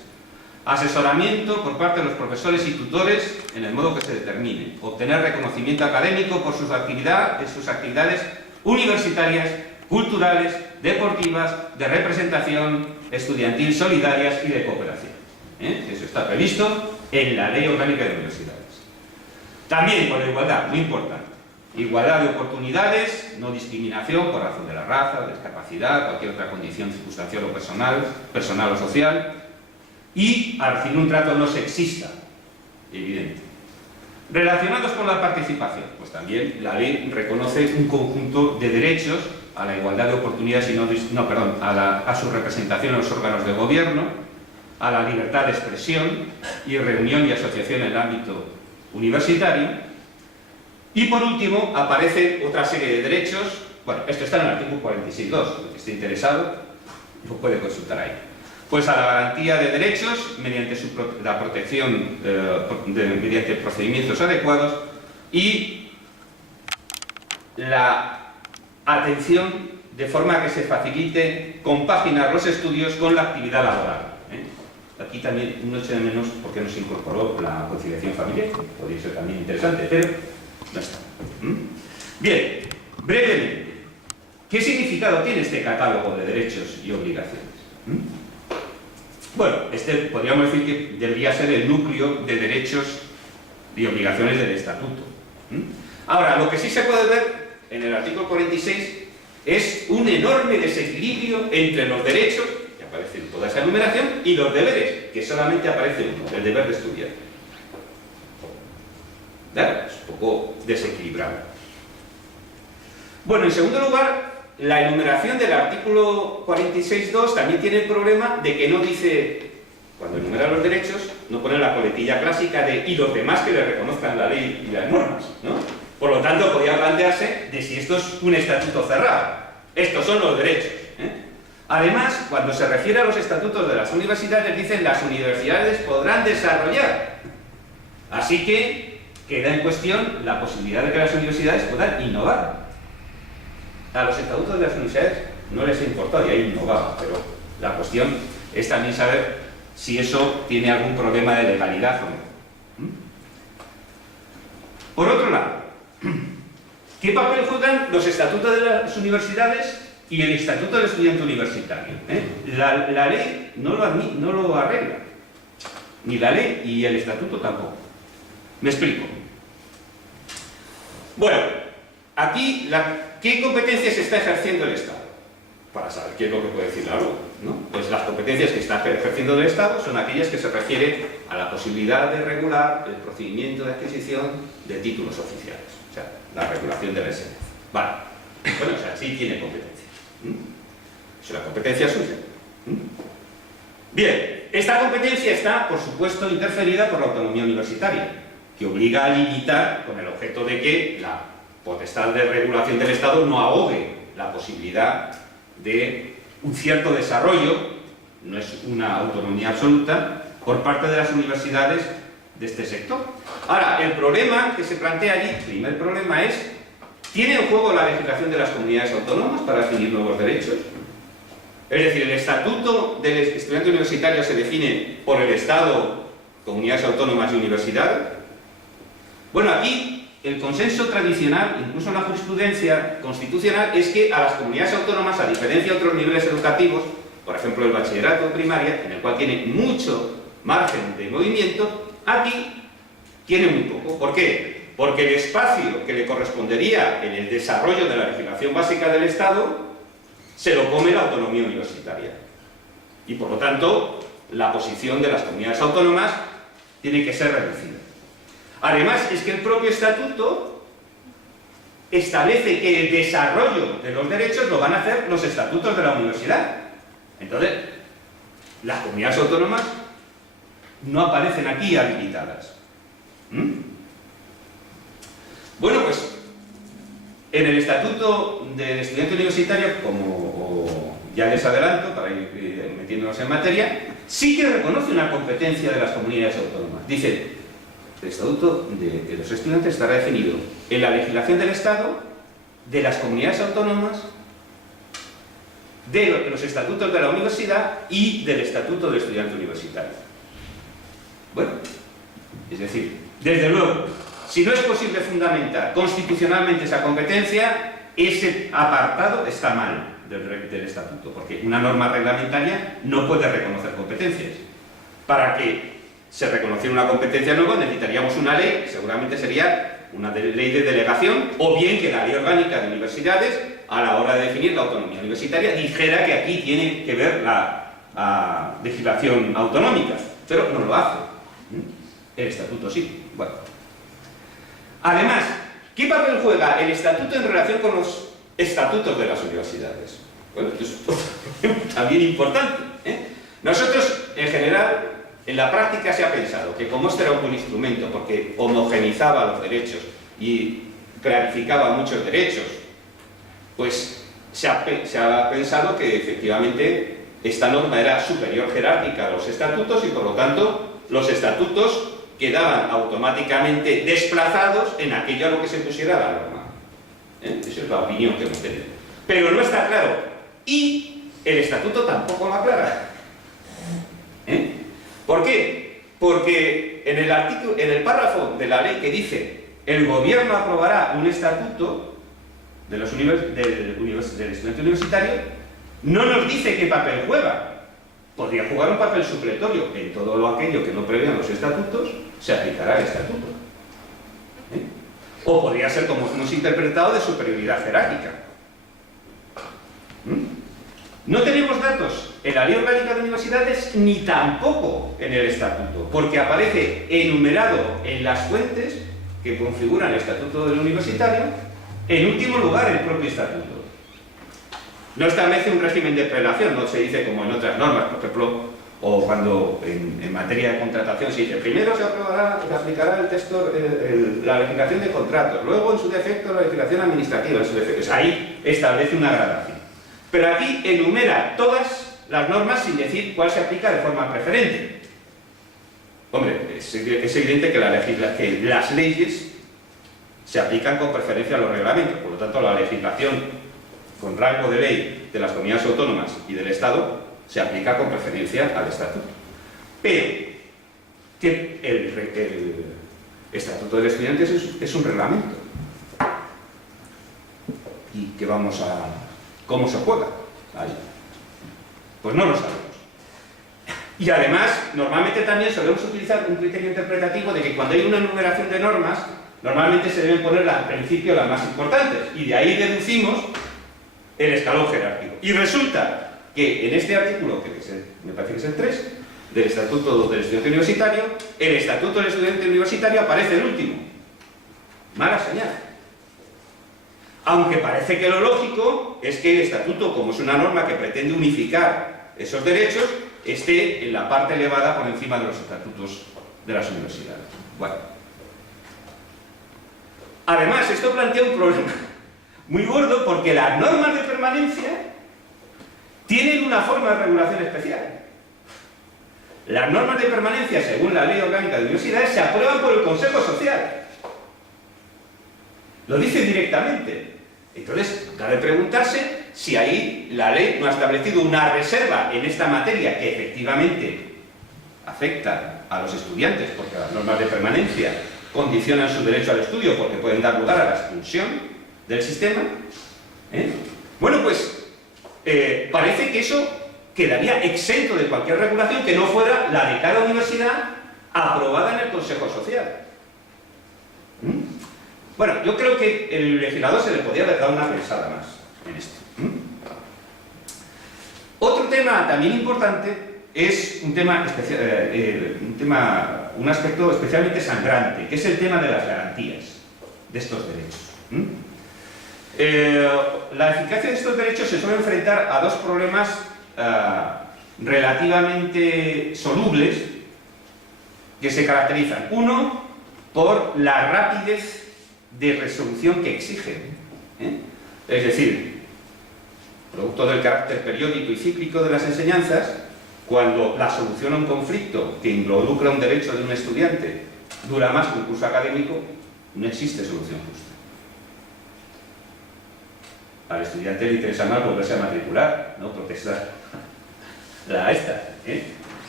Asesoramiento por parte de los profesores y tutores en el modo que se determine. Obtener reconocimiento académico por sus actividades universitarias, culturales, deportivas, de representación estudiantil, solidarias y de cooperación. Eso está previsto en la Ley Orgánica de Universidades. También con la igualdad, muy importante. Igualdad de oportunidades, no discriminación por razón de la raza, discapacidad, cualquier otra condición circunstancial o personal o social. Y, al fin, un trato no sexista, evidente. Relacionados con la participación, pues también la ley reconoce un conjunto de derechos a la igualdad de oportunidades a su representación en los órganos de gobierno, a la libertad de expresión y reunión y asociación en el ámbito universitario. Y por último, aparece otra serie de derechos. Bueno, esto está en el artículo 46.2, el que esté interesado lo puede consultar ahí. Pues a la garantía de derechos mediante la protección mediante procedimientos adecuados y la atención de forma que se facilite compaginar los estudios con la actividad laboral. Aquí también no eché de menos porque no se incorporó la conciliación familiar, podría ser también interesante, pero no está. Bien, brevemente, ¿qué significado tiene este catálogo de derechos y obligaciones? Bueno, podríamos decir que debería ser el núcleo de derechos y obligaciones del Estatuto. Ahora, lo que sí se puede ver en el artículo 46 es un enorme desequilibrio entre los derechos, que aparece en toda esa enumeración, y los deberes, que solamente aparece uno, el deber de estudiar. ¿Verdad? Es un poco desequilibrado. Bueno, en segundo lugar, la enumeración del artículo 46.2 también tiene el problema de que no dice, cuando enumera los derechos, no pone la coletilla clásica de y los demás que le reconozcan la ley y las normas, ¿no? Por lo tanto, podría plantearse de si esto es un estatuto cerrado. Estos son los derechos. Además, cuando se refiere a los estatutos de las universidades, dicen las universidades podrán desarrollar. Así que queda en cuestión la posibilidad de que las universidades puedan innovar. A los estatutos de las universidades no les ha importado y han innovado, pero la cuestión es también saber si eso tiene algún problema de legalidad o no. Por otro lado, ¿qué papel juegan los estatutos de las universidades y el estatuto del estudiante universitario? La ley no lo arregla, ni la ley y el estatuto tampoco. Me explico. Bueno, aquí, ¿qué competencias está ejerciendo el Estado? Para saber qué es lo que puede decir la ley, ¿no? Pues las competencias que está ejerciendo el Estado son aquellas que se refieren a la posibilidad de regular el procedimiento de adquisición de títulos oficiales, o sea, la regulación de la enseñanza. Vale. Bueno, o sea, sí tiene competencia. Es una competencia suya. Bien, esta competencia está, por supuesto, interferida por la autonomía universitaria, que obliga a limitar con el objeto de que la potestad de regulación del Estado no ahogue la posibilidad de un cierto desarrollo, no es una autonomía absoluta, por parte de las universidades de este sector. Ahora, el problema que se plantea allí, el primer problema es, ¿tiene en juego la legislación de las comunidades autónomas para definir nuevos derechos? Es decir, el estatuto del estudiante universitario se define por el Estado, comunidades autónomas y universidades. Bueno, aquí el consenso tradicional, incluso en la jurisprudencia constitucional, es que a las comunidades autónomas, a diferencia de otros niveles educativos, por ejemplo el bachillerato primaria, en el cual tiene mucho margen de movimiento, aquí tiene muy poco. ¿Por qué? Porque el espacio que le correspondería en el desarrollo de la legislación básica del Estado se lo come la autonomía universitaria. Y por lo tanto, la posición de las comunidades autónomas tiene que ser reducida. Además, es que el propio estatuto establece que el desarrollo de los derechos lo van a hacer los estatutos de la universidad. Entonces, las comunidades autónomas no aparecen aquí habilitadas. Bueno, pues, en el estatuto del estudiante universitario, como ya les adelanto, para ir metiéndonos en materia, sí que reconoce una competencia de las comunidades autónomas. Dice, el Estatuto de los Estudiantes estará definido en la legislación del Estado, de las comunidades autónomas, de los estatutos de la universidad y del Estatuto del Estudiante Universitario. Bueno, es decir, desde luego, si no es posible fundamentar constitucionalmente esa competencia, ese apartado está mal del Estatuto, porque una norma reglamentaria no puede reconocer competencias. Para que se reconociera una competencia nueva necesitaríamos una ley, seguramente sería una ley de delegación, o bien que la Ley Orgánica de Universidades, a la hora de definir la autonomía universitaria, dijera que aquí tiene que ver la legislación autonómica, pero no lo hace. El Estatuto sí. Bueno. Además, ¿qué papel juega el Estatuto en relación con los estatutos de las universidades? Bueno, esto es también importante. Nosotros, en general, en la práctica se ha pensado que como este era un buen instrumento porque homogenizaba los derechos y clarificaba muchos derechos, pues se ha pensado que efectivamente esta norma era superior jerárquica a los estatutos y por lo tanto los estatutos quedaban automáticamente desplazados en aquello a lo que se pusiera la norma. Esa es la opinión que hemos tenido. Pero no está claro. Y el estatuto tampoco lo aclara. ¿Por qué? Porque en el párrafo de la ley que dice el gobierno aprobará un estatuto del estudiante universitario, no nos dice qué papel juega. Podría jugar un papel supletorio en todo aquello que no prevean los estatutos, se aplicará el estatuto. O podría ser, como hemos interpretado, de superioridad jerárquica. No tenemos datos en la Ley Orgánica de Universidades ni tampoco en el estatuto, porque aparece enumerado en las fuentes que configuran el estatuto del universitario, en último lugar el propio estatuto. No establece un régimen de prelación, no se dice como en otras normas, por ejemplo, o cuando en materia de contratación se dice primero se aplicará el texto, la legislación de contratos, luego en su defecto la legislación administrativa, en su defecto. Pues ahí establece una gradación. Pero aquí enumera todas las normas sin decir cuál se aplica de forma preferente. Hombre, es evidente que las leyes se aplican con preferencia a los reglamentos, por lo tanto la legislación con rango de ley de las comunidades autónomas y del Estado se aplica con preferencia al Estatuto. Pero que el Estatuto del Estudiante es un reglamento. ¿Y qué vamos a...? ¿Cómo se juega ahí? Pues no lo sabemos. Y además, normalmente también solemos utilizar un criterio interpretativo de que cuando hay una enumeración de normas, normalmente se deben poner al principio las más importantes. Y de ahí deducimos el escalón jerárquico. Y resulta que en este artículo, que me parece que es el 3, del Estatuto del Estudiante Universitario, el Estatuto del Estudiante Universitario aparece el último. Mala señal. Aunque parece que lo lógico es que el Estatuto, como es una norma que pretende unificar esos derechos, esté en la parte elevada por encima de los estatutos de las universidades. Bueno. Además, esto plantea un problema muy gordo porque las normas de permanencia tienen una forma de regulación especial. Las normas de permanencia, según la Ley Orgánica de Universidades, se aprueban por el Consejo Social. Lo dice directamente. Entonces, cabe preguntarse si ahí la ley no ha establecido una reserva en esta materia que efectivamente afecta a los estudiantes, porque las normas de permanencia condicionan su derecho al estudio porque pueden dar lugar a la expulsión del sistema. Bueno, pues parece que eso quedaría exento de cualquier regulación que no fuera la de cada universidad aprobada en el Consejo Social. Bueno, yo creo que el legislador se le podría haber dado una pensada más en esto. Otro tema también importante es un aspecto especialmente sangrante, que es el tema de las garantías de estos derechos. La eficacia de estos derechos se suele enfrentar a dos problemas relativamente solubles que se caracterizan. Uno, por la rapidez de resolución que exigen. Es decir, producto del carácter periódico y cíclico de las enseñanzas, cuando la solución a un conflicto que involucra un derecho de un estudiante dura más que un curso académico, no existe solución justa. Al estudiante le interesa más volverse a matricular, no protestar.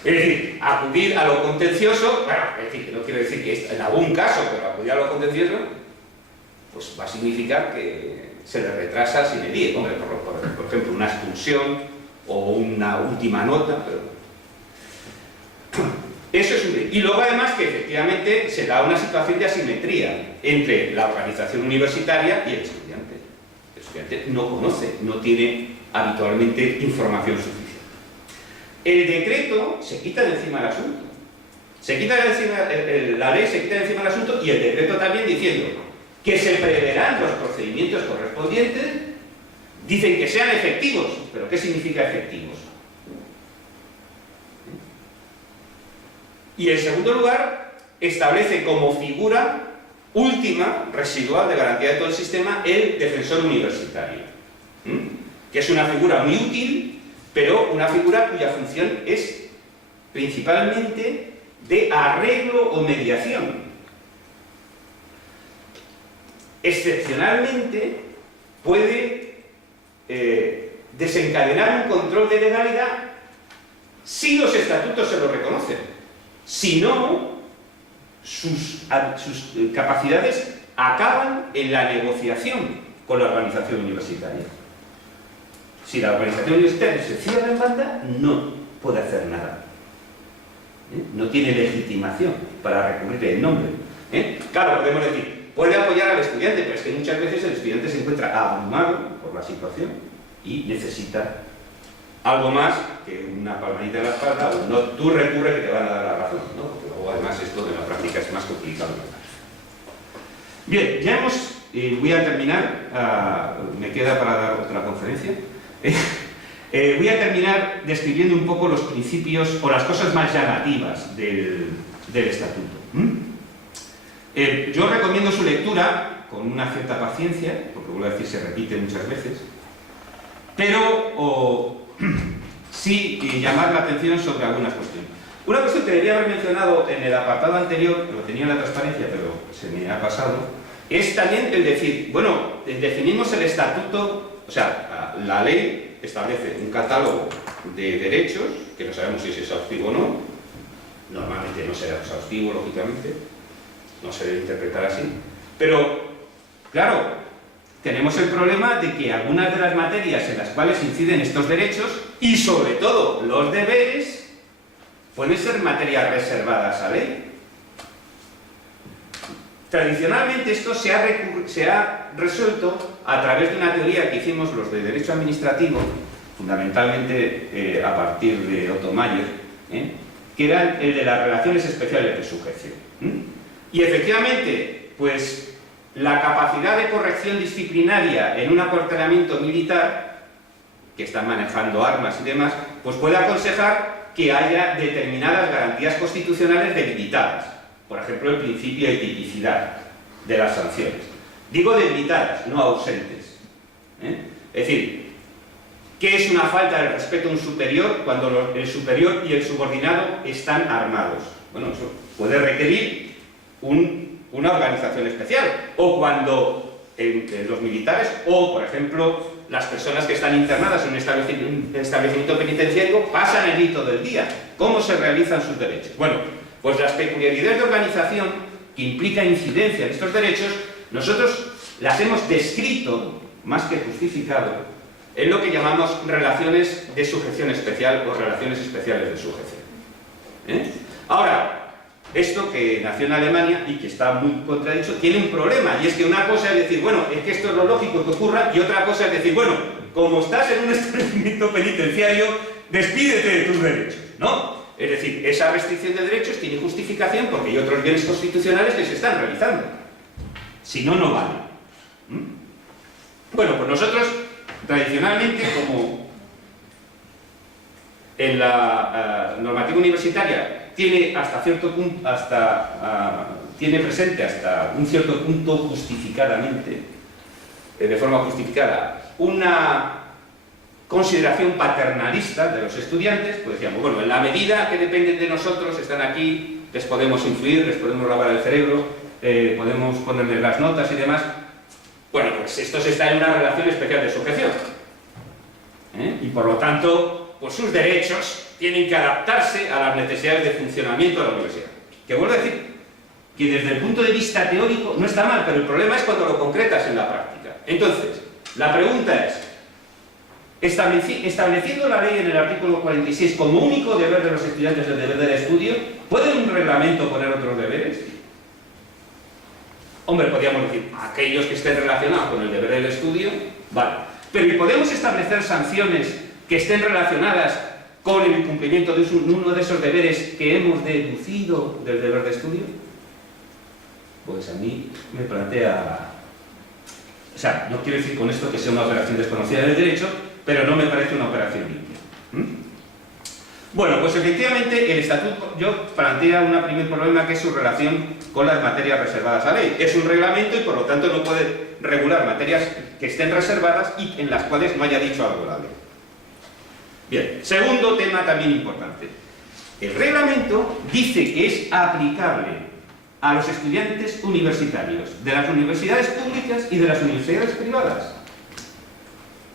Es decir, acudir a lo contencioso, bueno, es decir, no quiero decir que en algún caso, pero acudir a lo contencioso, pues va a significar que se le retrasa sine die, por ejemplo, una expulsión o una última nota, pero... Eso es un... Y luego además que efectivamente se da una situación de asimetría entre la organización universitaria y el estudiante. El estudiante no conoce, no tiene habitualmente información suficiente. El decreto se quita de encima del asunto. Se quita de encima, la ley se quita de encima del asunto y el decreto también diciendo que se preverán los procedimientos correspondientes, dicen que sean efectivos, pero ¿qué significa efectivos? Y en segundo lugar, establece como figura última, residual de garantía de todo el sistema, el defensor universitario, que es una figura muy útil, pero una figura cuya función es principalmente de arreglo o mediación. Excepcionalmente puede desencadenar un control de legalidad si los estatutos se lo reconocen. Si no, sus capacidades acaban en la negociación con la organización universitaria. Si la organización universitaria se cierra en banda, no puede hacer nada. No tiene legitimación para recurrir el nombre. Claro, podemos decir, puede apoyar al estudiante, pero es que muchas veces el estudiante se encuentra abrumado por la situación y necesita algo más que una palmadita en la espalda, o no, tú recurre que te van a dar la razón, ¿no? Porque luego además esto de la práctica es más complicado. Bien, ya hemos, voy a terminar, me queda para dar otra conferencia, voy a terminar describiendo un poco los principios o las cosas más llamativas del estatuto. Yo recomiendo su lectura con una cierta paciencia, porque vuelvo a decir, se repite muchas veces, pero sí llamar la atención sobre algunas cuestiones. Una cuestión que debería haber mencionado en el apartado anterior, que lo tenía en la transparencia, pero se me ha pasado, es también el decir, bueno, definimos el estatuto, o sea, la ley establece un catálogo de derechos, que no sabemos si es exhaustivo o no, normalmente no será exhaustivo, lógicamente, no se debe interpretar así, pero, claro, tenemos el problema de que algunas de las materias en las cuales inciden estos derechos, y sobre todo los deberes, pueden ser materias reservadas a ley. Tradicionalmente esto se ha resuelto a través de una teoría que hicimos los de Derecho Administrativo, fundamentalmente a partir de Otto Mayer, que era el de las relaciones especiales de sujeción. Y efectivamente, pues la capacidad de corrección disciplinaria en un acuartelamiento militar, que están manejando armas y demás, pues puede aconsejar que haya determinadas garantías constitucionales debilitadas. Por ejemplo, el principio de tipicidad de las sanciones. Digo debilitadas, no ausentes. Es decir, ¿qué es una falta de respeto a un superior cuando el superior y el subordinado están armados? Bueno, eso puede requerir una organización especial. O cuando los militares o, por ejemplo, las personas que están internadas en un establecimiento penitenciario pasan el hito del día. ¿Cómo se realizan sus derechos? Bueno, pues las peculiaridades de organización que implica incidencia en estos derechos, nosotros las hemos descrito, más que justificado, en lo que llamamos relaciones de sujeción especial o relaciones especiales de sujeción. Ahora, esto que nació en Alemania y que está muy contradicho, tiene un problema, y es que una cosa es decir, bueno, es que esto es lo lógico que ocurra, y otra cosa es decir, bueno, como estás en un establecimiento penitenciario, despídete de tus derechos, ¿no? Es decir, esa restricción de derechos tiene justificación porque hay otros bienes constitucionales que se están realizando. Si no, no vale. Bueno, pues nosotros, tradicionalmente, como en la normativa universitaria tiene hasta cierto punto, tiene presente hasta un cierto punto justificadamente, de forma justificada, una consideración paternalista de los estudiantes, pues decíamos, bueno, en la medida que dependen de nosotros, están aquí, les podemos influir, les podemos lavar el cerebro, podemos ponerles las notas y demás. Bueno, pues estos están en una relación especial de sujeción. Y por lo tanto, pues sus derechos tienen que adaptarse a las necesidades de funcionamiento de la universidad. Que vuelvo a decir, que desde el punto de vista teórico no está mal, pero el problema es cuando lo concretas en la práctica. Entonces, la pregunta es, estableciendo la ley en el artículo 46 como único deber de los estudiantes el deber del estudio, ¿puede un reglamento poner otros deberes? Hombre, podríamos decir, aquellos que estén relacionados con el deber del estudio, vale. Pero ¿y podemos establecer sanciones que estén relacionadas con el incumplimiento de uno de esos deberes que hemos deducido del deber de estudio? Pues a mí me plantea... O sea, no quiero decir con esto que sea una operación desconocida del derecho, pero no me parece una operación limpia. Bueno, pues efectivamente el Estatuto plantea un primer problema, que es su relación con las materias reservadas a ley. Es un reglamento y por lo tanto no puede regular materias que estén reservadas y en las cuales no haya dicho algo la ley. Bien, segundo tema también importante. El reglamento dice que es aplicable a los estudiantes universitarios de las universidades públicas y de las universidades privadas.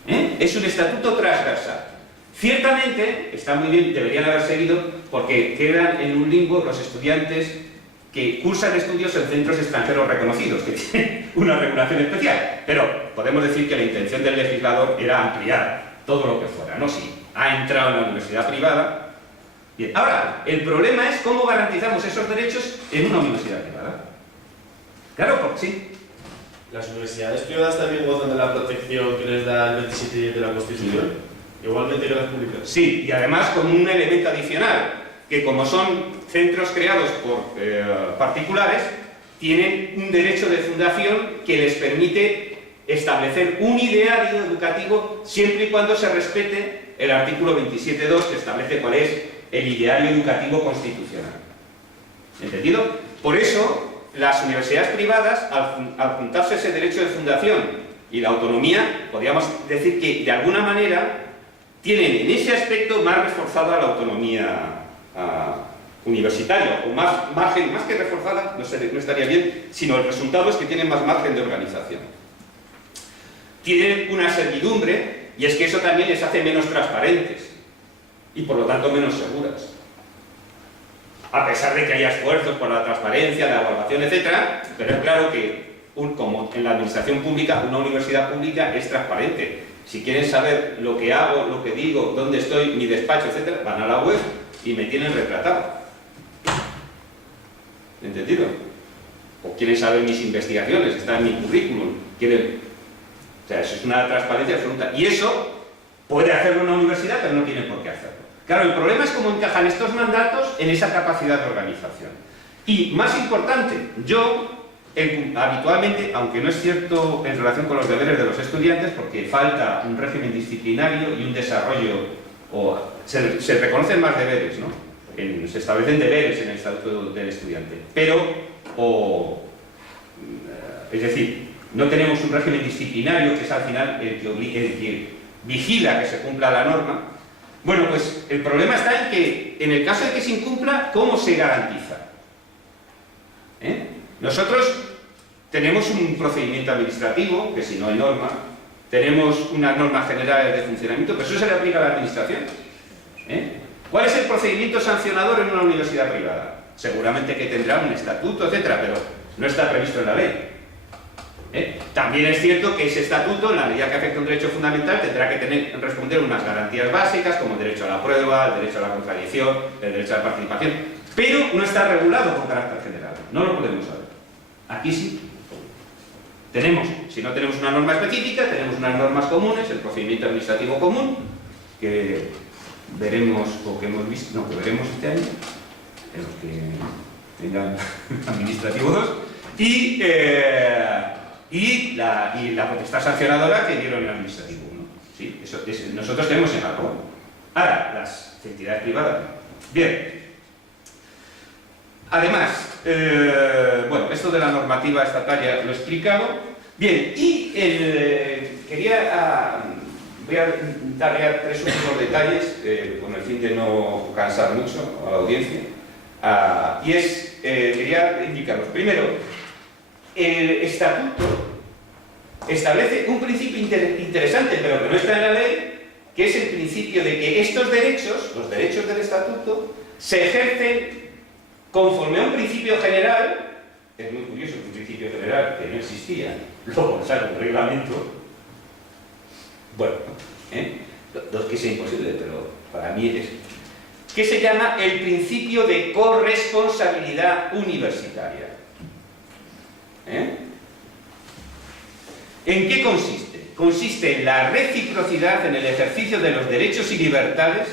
Es un estatuto transversal. Ciertamente, está muy bien, deberían haber seguido, porque quedan en un limbo los estudiantes que cursan estudios en centros extranjeros reconocidos, que tienen una regulación especial. Pero podemos decir que la intención del legislador era ampliar todo lo que fuera, ¿no? Si ha entrado en la universidad privada. Bien, ahora, el problema es cómo garantizamos esos derechos en una universidad privada. Claro, porque sí. ¿Las universidades privadas también gozan de la protección que les da el 27 de la Constitución? Igualmente que las públicas. Sí, y además con un elemento adicional, que como son centros creados por particulares, tienen un derecho de fundación que les permite establecer un ideario educativo siempre y cuando se respete el artículo 27.2, que establece cuál es el ideario educativo constitucional. ¿Entendido? Por eso, las universidades privadas, al juntarse ese derecho de fundación y la autonomía, podríamos decir que de alguna manera tienen en ese aspecto más reforzada la autonomía universitaria, o más margen, más que reforzada, no estaría bien, sino el resultado es que tienen más margen de organización. Tienen una servidumbre, y es que eso también les hace menos transparentes y por lo tanto menos seguras. A pesar de que haya esfuerzos por la transparencia, la evaluación, etc., pero es claro que, como en la administración pública, una universidad pública es transparente. Si quieren saber lo que hago, lo que digo, dónde estoy, mi despacho, etc., van a la web y me tienen retratado. ¿Entendido? O quieren saber mis investigaciones, está en mi currículum. O sea, eso es una transparencia absoluta. Y eso puede hacerlo una universidad, pero no tiene por qué hacerlo. Claro, el problema es cómo encajan estos mandatos en esa capacidad de organización. Y, más importante, habitualmente, aunque no es cierto en relación con los deberes de los estudiantes, porque falta un régimen disciplinario y un desarrollo, se reconocen más deberes, ¿no? Se establecen deberes en el Estatuto del Estudiante, pero, es decir, no tenemos un régimen disciplinario que es al final el que vigila que se cumpla la norma. Bueno, pues el problema está en que, en el caso de que se incumpla, ¿cómo se garantiza? Nosotros tenemos un procedimiento administrativo, que si no hay norma, tenemos unas normas generales de funcionamiento, pero eso se le aplica a la administración. ¿Cuál es el procedimiento sancionador en una universidad privada? Seguramente que tendrá un estatuto, etcétera, pero no está previsto en la ley. También es cierto que ese estatuto, en la medida que afecta a un derecho fundamental, tendrá que responder unas garantías básicas, como el derecho a la prueba, el derecho a la contradicción, el derecho a la participación, pero no está regulado con carácter general. No lo podemos saber. Aquí sí. Si no tenemos una norma específica, tenemos unas normas comunes, el procedimiento administrativo común, que veremos, o que hemos visto, que veremos este año, en los que tengan administrativo 2, y la potestad sancionadora que dieron en el administrativo 1. ¿Sí? Nosotros tenemos en la común. Ahora, las entidades privadas. Bien. Además, bueno, esto de la normativa estatal ya lo he explicado. Bien, y quería voy a dar ya 3 últimos detalles con el fin de no cansar mucho a la audiencia. Quería indicarlos. Primero, el estatuto establece un principio interesante, pero que no está en la ley, que es el principio de que estos derechos, los derechos del estatuto, se ejercen conforme a un principio general. Es muy curioso que un principio general que no existía, luego sale un reglamento. Bueno, no es que sea imposible, pero para mí es... que se llama el principio de corresponsabilidad universitaria. ¿En qué consiste? Consiste en la reciprocidad en el ejercicio de los derechos y libertades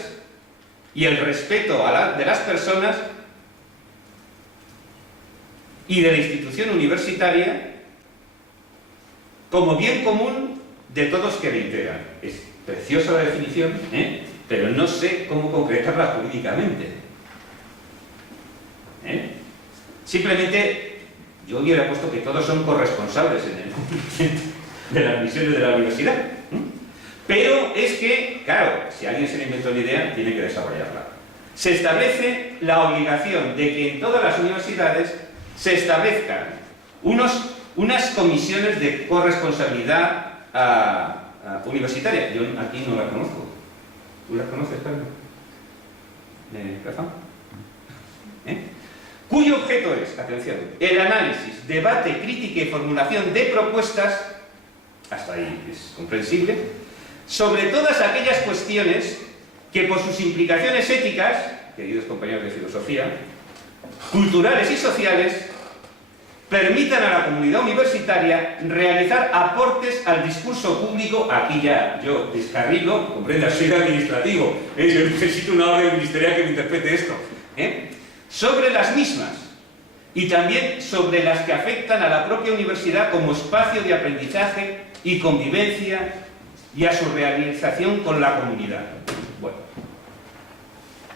y el respeto de las personas y de la institución universitaria como bien común de todos que la integran. Es preciosa la definición, pero no sé cómo concretarla jurídicamente. Simplemente yo hubiera puesto que todos son corresponsables en el cumplimiento de las misiones de la universidad. Pero es que, claro, si alguien se le inventó la idea, tiene que desarrollarla. Se establece la obligación de que en todas las universidades se establezcan unas comisiones de corresponsabilidad universitaria. Yo aquí no la conozco. ¿Tú las conoces, Carlos? ¿Rafa? Cuyo objeto es, atención, el análisis, debate, crítica y formulación de propuestas, hasta ahí es comprensible, sobre todas aquellas cuestiones que por sus implicaciones éticas, queridos compañeros de filosofía, culturales y sociales, permitan a la comunidad universitaria realizar aportes al discurso público. Aquí ya yo descarrilo, comprenda, soy administrativo, yo necesito una orden ministerial que me interprete esto, sobre las mismas y también sobre las que afectan a la propia universidad como espacio de aprendizaje y convivencia y a su realización con la comunidad. Bueno,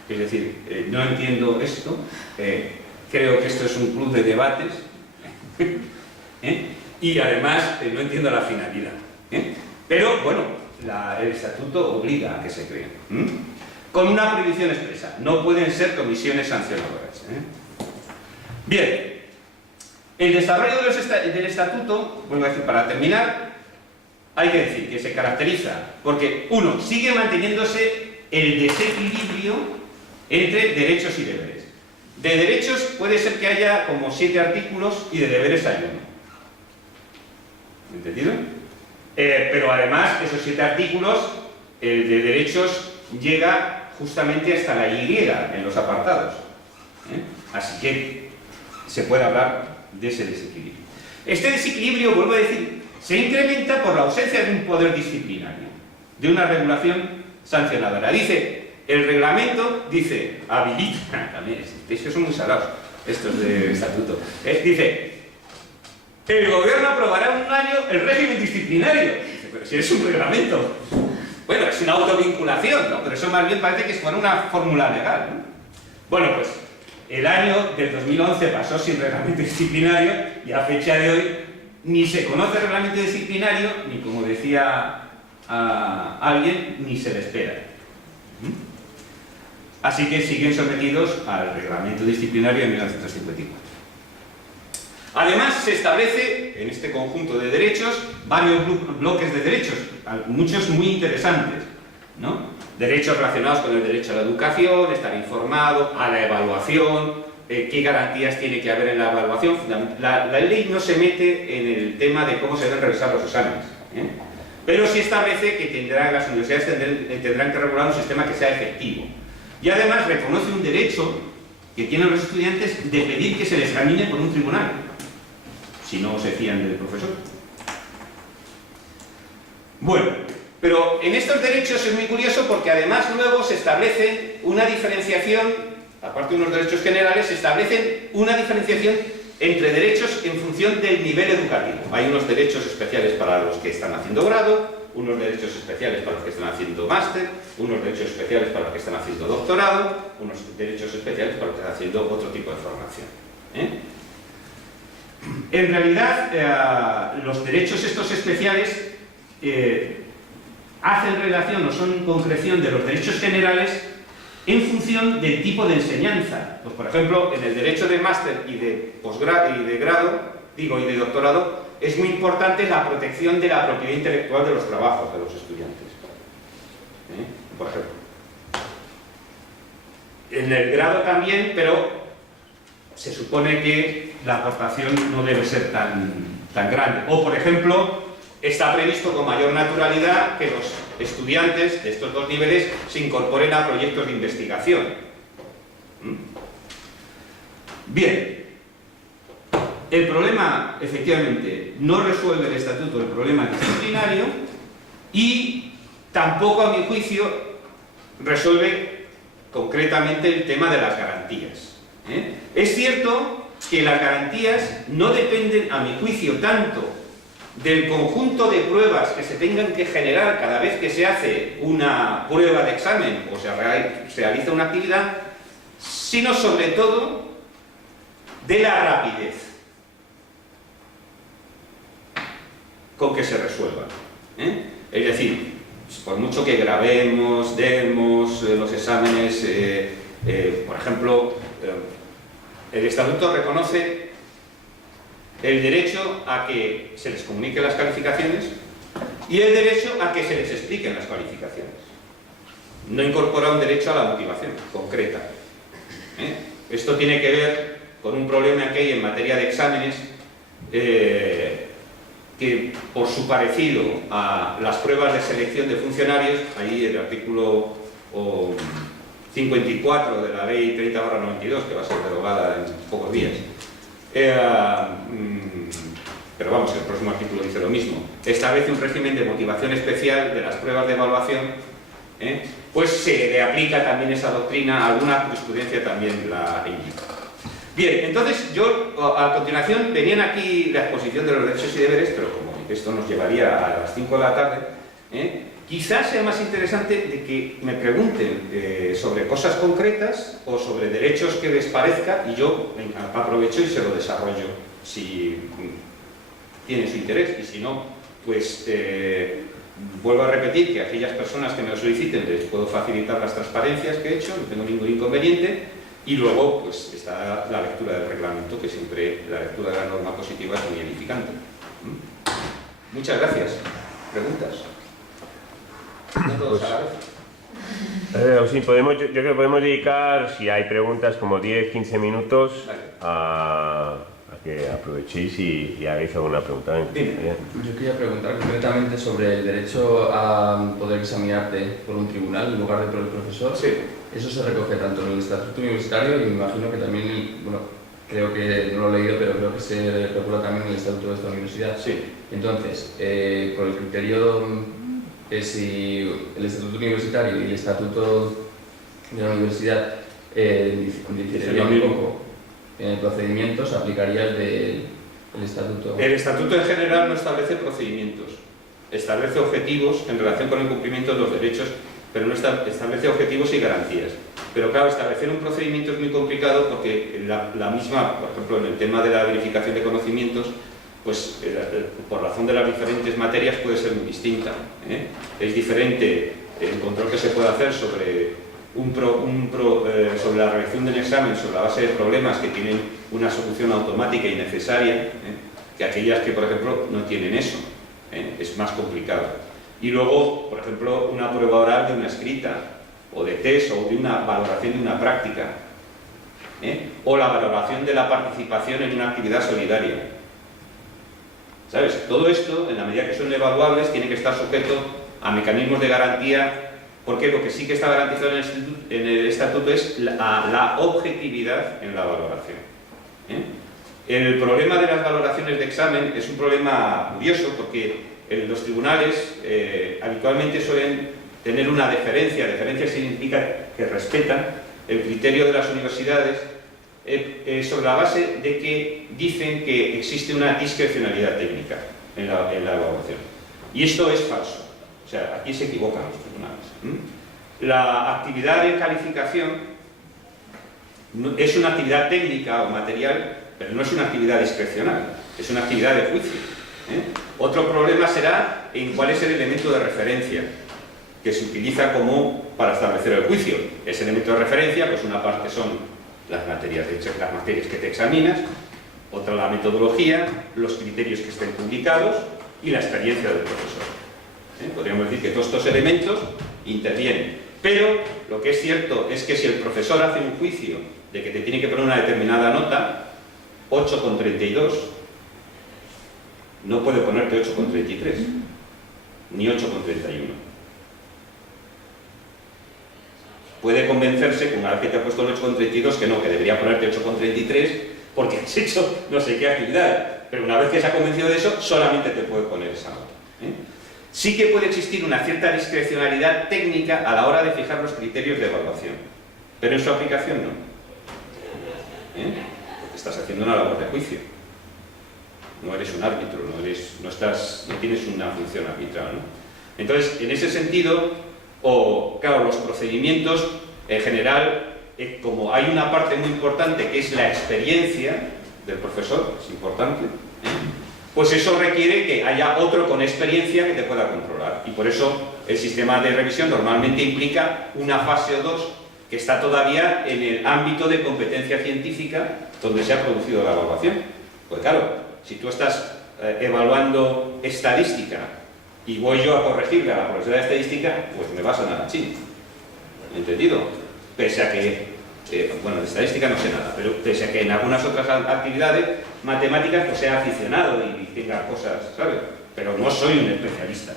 es decir, no entiendo esto, creo que esto es un club de debates, y además no entiendo la finalidad, pero bueno, el estatuto obliga a que se creen, con una prohibición expresa: no pueden ser comisiones sancionadoras. Bien, el desarrollo del estatuto, vuelvo a decir, para terminar, hay que decir que se caracteriza porque, uno, sigue manteniéndose el desequilibrio entre derechos y deberes. De derechos puede ser que haya como 7 artículos y de deberes hay 1. ¿Entendido? Pero además, esos 7 artículos, el de derechos llega justamente hasta la Y en los apartados. Así que se puede hablar de ese desequilibrio. Este desequilibrio, vuelvo a decir, se incrementa por la ausencia de un poder disciplinario, de una regulación sancionadora. El reglamento dice, habilita, también, es que son muy salados estos del estatuto, dice, el gobierno aprobará en un año el régimen disciplinario. Dice, pero si es un reglamento. Bueno, es una autovinculación, ¿no? Pero eso más bien parece que es fuera una fórmula legal, ¿no? Bueno, pues el año del 2011 pasó sin reglamento disciplinario y a fecha de hoy ni se conoce reglamento disciplinario, ni, como decía alguien, ni se le espera. Así que siguen sometidos al reglamento disciplinario de 1954. Además, se establece en este conjunto de derechos varios bloques de derechos, muchos muy interesantes, ¿no? Derechos relacionados con el derecho a la educación, estar informado, a la evaluación, qué garantías tiene que haber en la evaluación. La ley no se mete en el tema de cómo se deben realizar los exámenes, pero sí establece que las universidades tendrán que regular un sistema que sea efectivo. Y además reconoce un derecho que tienen los estudiantes de pedir que se les examine por un tribunal, si no se fían del profesor. Bueno, pero en estos derechos es muy curioso porque además luego se establece una diferenciación, aparte de unos derechos generales, se establece una diferenciación entre derechos en función del nivel educativo. Hay unos derechos especiales para los que están haciendo grado, unos derechos especiales para los que están haciendo máster, unos derechos especiales para los que están haciendo doctorado, unos derechos especiales para los que están haciendo otro tipo de formación. En realidad, los derechos estos especiales hacen relación o son concreción de los derechos generales en función del tipo de enseñanza. Pues, por ejemplo, en el derecho de máster y de posgrado y de grado, y de doctorado, es muy importante la protección de la propiedad intelectual de los trabajos de los estudiantes. Por ejemplo. En el grado también, pero se supone que la aportación no debe ser tan grande. O, por ejemplo, está previsto con mayor naturalidad que los estudiantes de estos dos niveles se incorporen a proyectos de investigación. Bien, el problema, efectivamente, no resuelve el estatuto el problema disciplinario y tampoco, a mi juicio, resuelve concretamente el tema de las garantías. Es cierto que las garantías no dependen, a mi juicio, tanto del conjunto de pruebas que se tengan que generar cada vez que se hace una prueba de examen o se realiza una actividad, sino sobre todo de la rapidez con que se resuelva. Es decir, por mucho que grabemos, demos los exámenes, por ejemplo, el Estatuto reconoce el derecho a que se les comuniquen las calificaciones y el derecho a que se les expliquen las calificaciones. No incorpora un derecho a la motivación concreta. Esto tiene que ver con un problema que hay en materia de exámenes que, por su parecido a las pruebas de selección de funcionarios, ahí el artículo 54 de la ley 30/92, que va a ser derogada en pocos días, pero vamos, el próximo artículo dice lo mismo, establece un régimen de motivación especial de las pruebas de evaluación, pues se le aplica también esa doctrina, alguna jurisprudencia también la indica. Bien, entonces yo, a continuación, venían aquí la exposición de los derechos y deberes, pero como esto nos llevaría a las 5 de la tarde, quizás sea más interesante de que me pregunten sobre cosas concretas o sobre derechos que les parezca y yo aprovecho y se lo desarrollo si tiene su interés, y si no, pues vuelvo a repetir que a aquellas personas que me lo soliciten les puedo facilitar las transparencias que he hecho, no tengo ningún inconveniente, y luego pues está la lectura del reglamento, que siempre la lectura de la norma positiva es muy edificante. Muchas gracias. ¿Preguntas? No todos a la vez. Sí, yo creo que podemos dedicar, si hay preguntas, como 10-15 minutos a que aprovechéis y hagáis alguna pregunta. Yo quería preguntar concretamente sobre el derecho a poder examinarte por un tribunal en lugar de por el profesor. Sí. Eso se recoge tanto en el Estatuto Universitario y me imagino que también, bueno, creo que no lo he leído, pero creo que se regula también en el Estatuto de esta universidad. Sí. Entonces, por el criterio si el Estatuto Universitario y el Estatuto de la Universidad diferirían un poco en el procedimiento, se aplicaría el del Estatuto. El Estatuto en general no establece procedimientos, establece objetivos en relación con el cumplimiento de los derechos, pero no establece objetivos y garantías. Pero claro, establecer un procedimiento es muy complicado porque la misma, por ejemplo, en el tema de la verificación de conocimientos, pues por razón de las diferentes materias puede ser muy distinta. Es diferente el control que se puede hacer sobre sobre la redacción del examen sobre la base de problemas que tienen una solución automática y necesaria, que aquellas que, por ejemplo, no tienen eso. Es más complicado. Y luego, por ejemplo, una prueba oral de una escrita, o de test, o de una valoración de una práctica, o la valoración de la participación en una actividad solidaria. ¿Sabes? Todo esto, en la medida que son evaluables, tiene que estar sujeto a mecanismos de garantía, porque lo que sí que está garantizado en el Estatuto es la objetividad en la valoración. El problema de las valoraciones de examen es un problema curioso, porque los tribunales habitualmente suelen tener una deferencia. Deferencia significa que respetan el criterio de las universidades sobre la base de que dicen que existe una discrecionalidad técnica en la evaluación. Y esto es falso. O sea, aquí se equivocan los tribunales. La actividad de calificación es una actividad técnica o material, pero no es una actividad discrecional, es una actividad de juicio. Otro problema será en cuál es el elemento de referencia. que se utiliza como para establecer el juicio. Ese elemento de referencia, pues una parte son las materias que te examinas, otra la metodología, los criterios que estén publicados y la experiencia del profesor. Podríamos decir que todos estos elementos intervienen. Pero lo que es cierto es que si el profesor hace un juicio de que te tiene que poner una determinada nota, 8,32, no puede ponerte 8,33, ni 8,31. Puede convencerse, que una vez que te ha puesto el 8,32, que no, que debería ponerte 8,33 porque has hecho no sé qué actividad. Pero una vez que se ha convencido de eso, solamente te puede poner esa nota. Sí que puede existir una cierta discrecionalidad técnica a la hora de fijar los criterios de evaluación, pero en su aplicación no. Porque estás haciendo una labor de juicio. No eres un árbitro, no tienes una función arbitral, ¿no? Entonces, en ese sentido, claro, los procedimientos, en general, como hay una parte muy importante que es la experiencia del profesor, es importante, pues eso requiere que haya otro con experiencia que te pueda controlar. Y por eso el sistema de revisión normalmente implica una fase o dos que está todavía en el ámbito de competencia científica donde se ha producido la evaluación. Pues claro, si tú estás evaluando estadística y voy yo a corregirle a la profesora de estadística, pues me va a sonar a chino. ¿Entendido? Pese a que, bueno, de estadística no sé nada, pero pese a que en algunas otras actividades matemáticas pues sea aficionado y tenga cosas, ¿sabes? Pero no soy un especialista.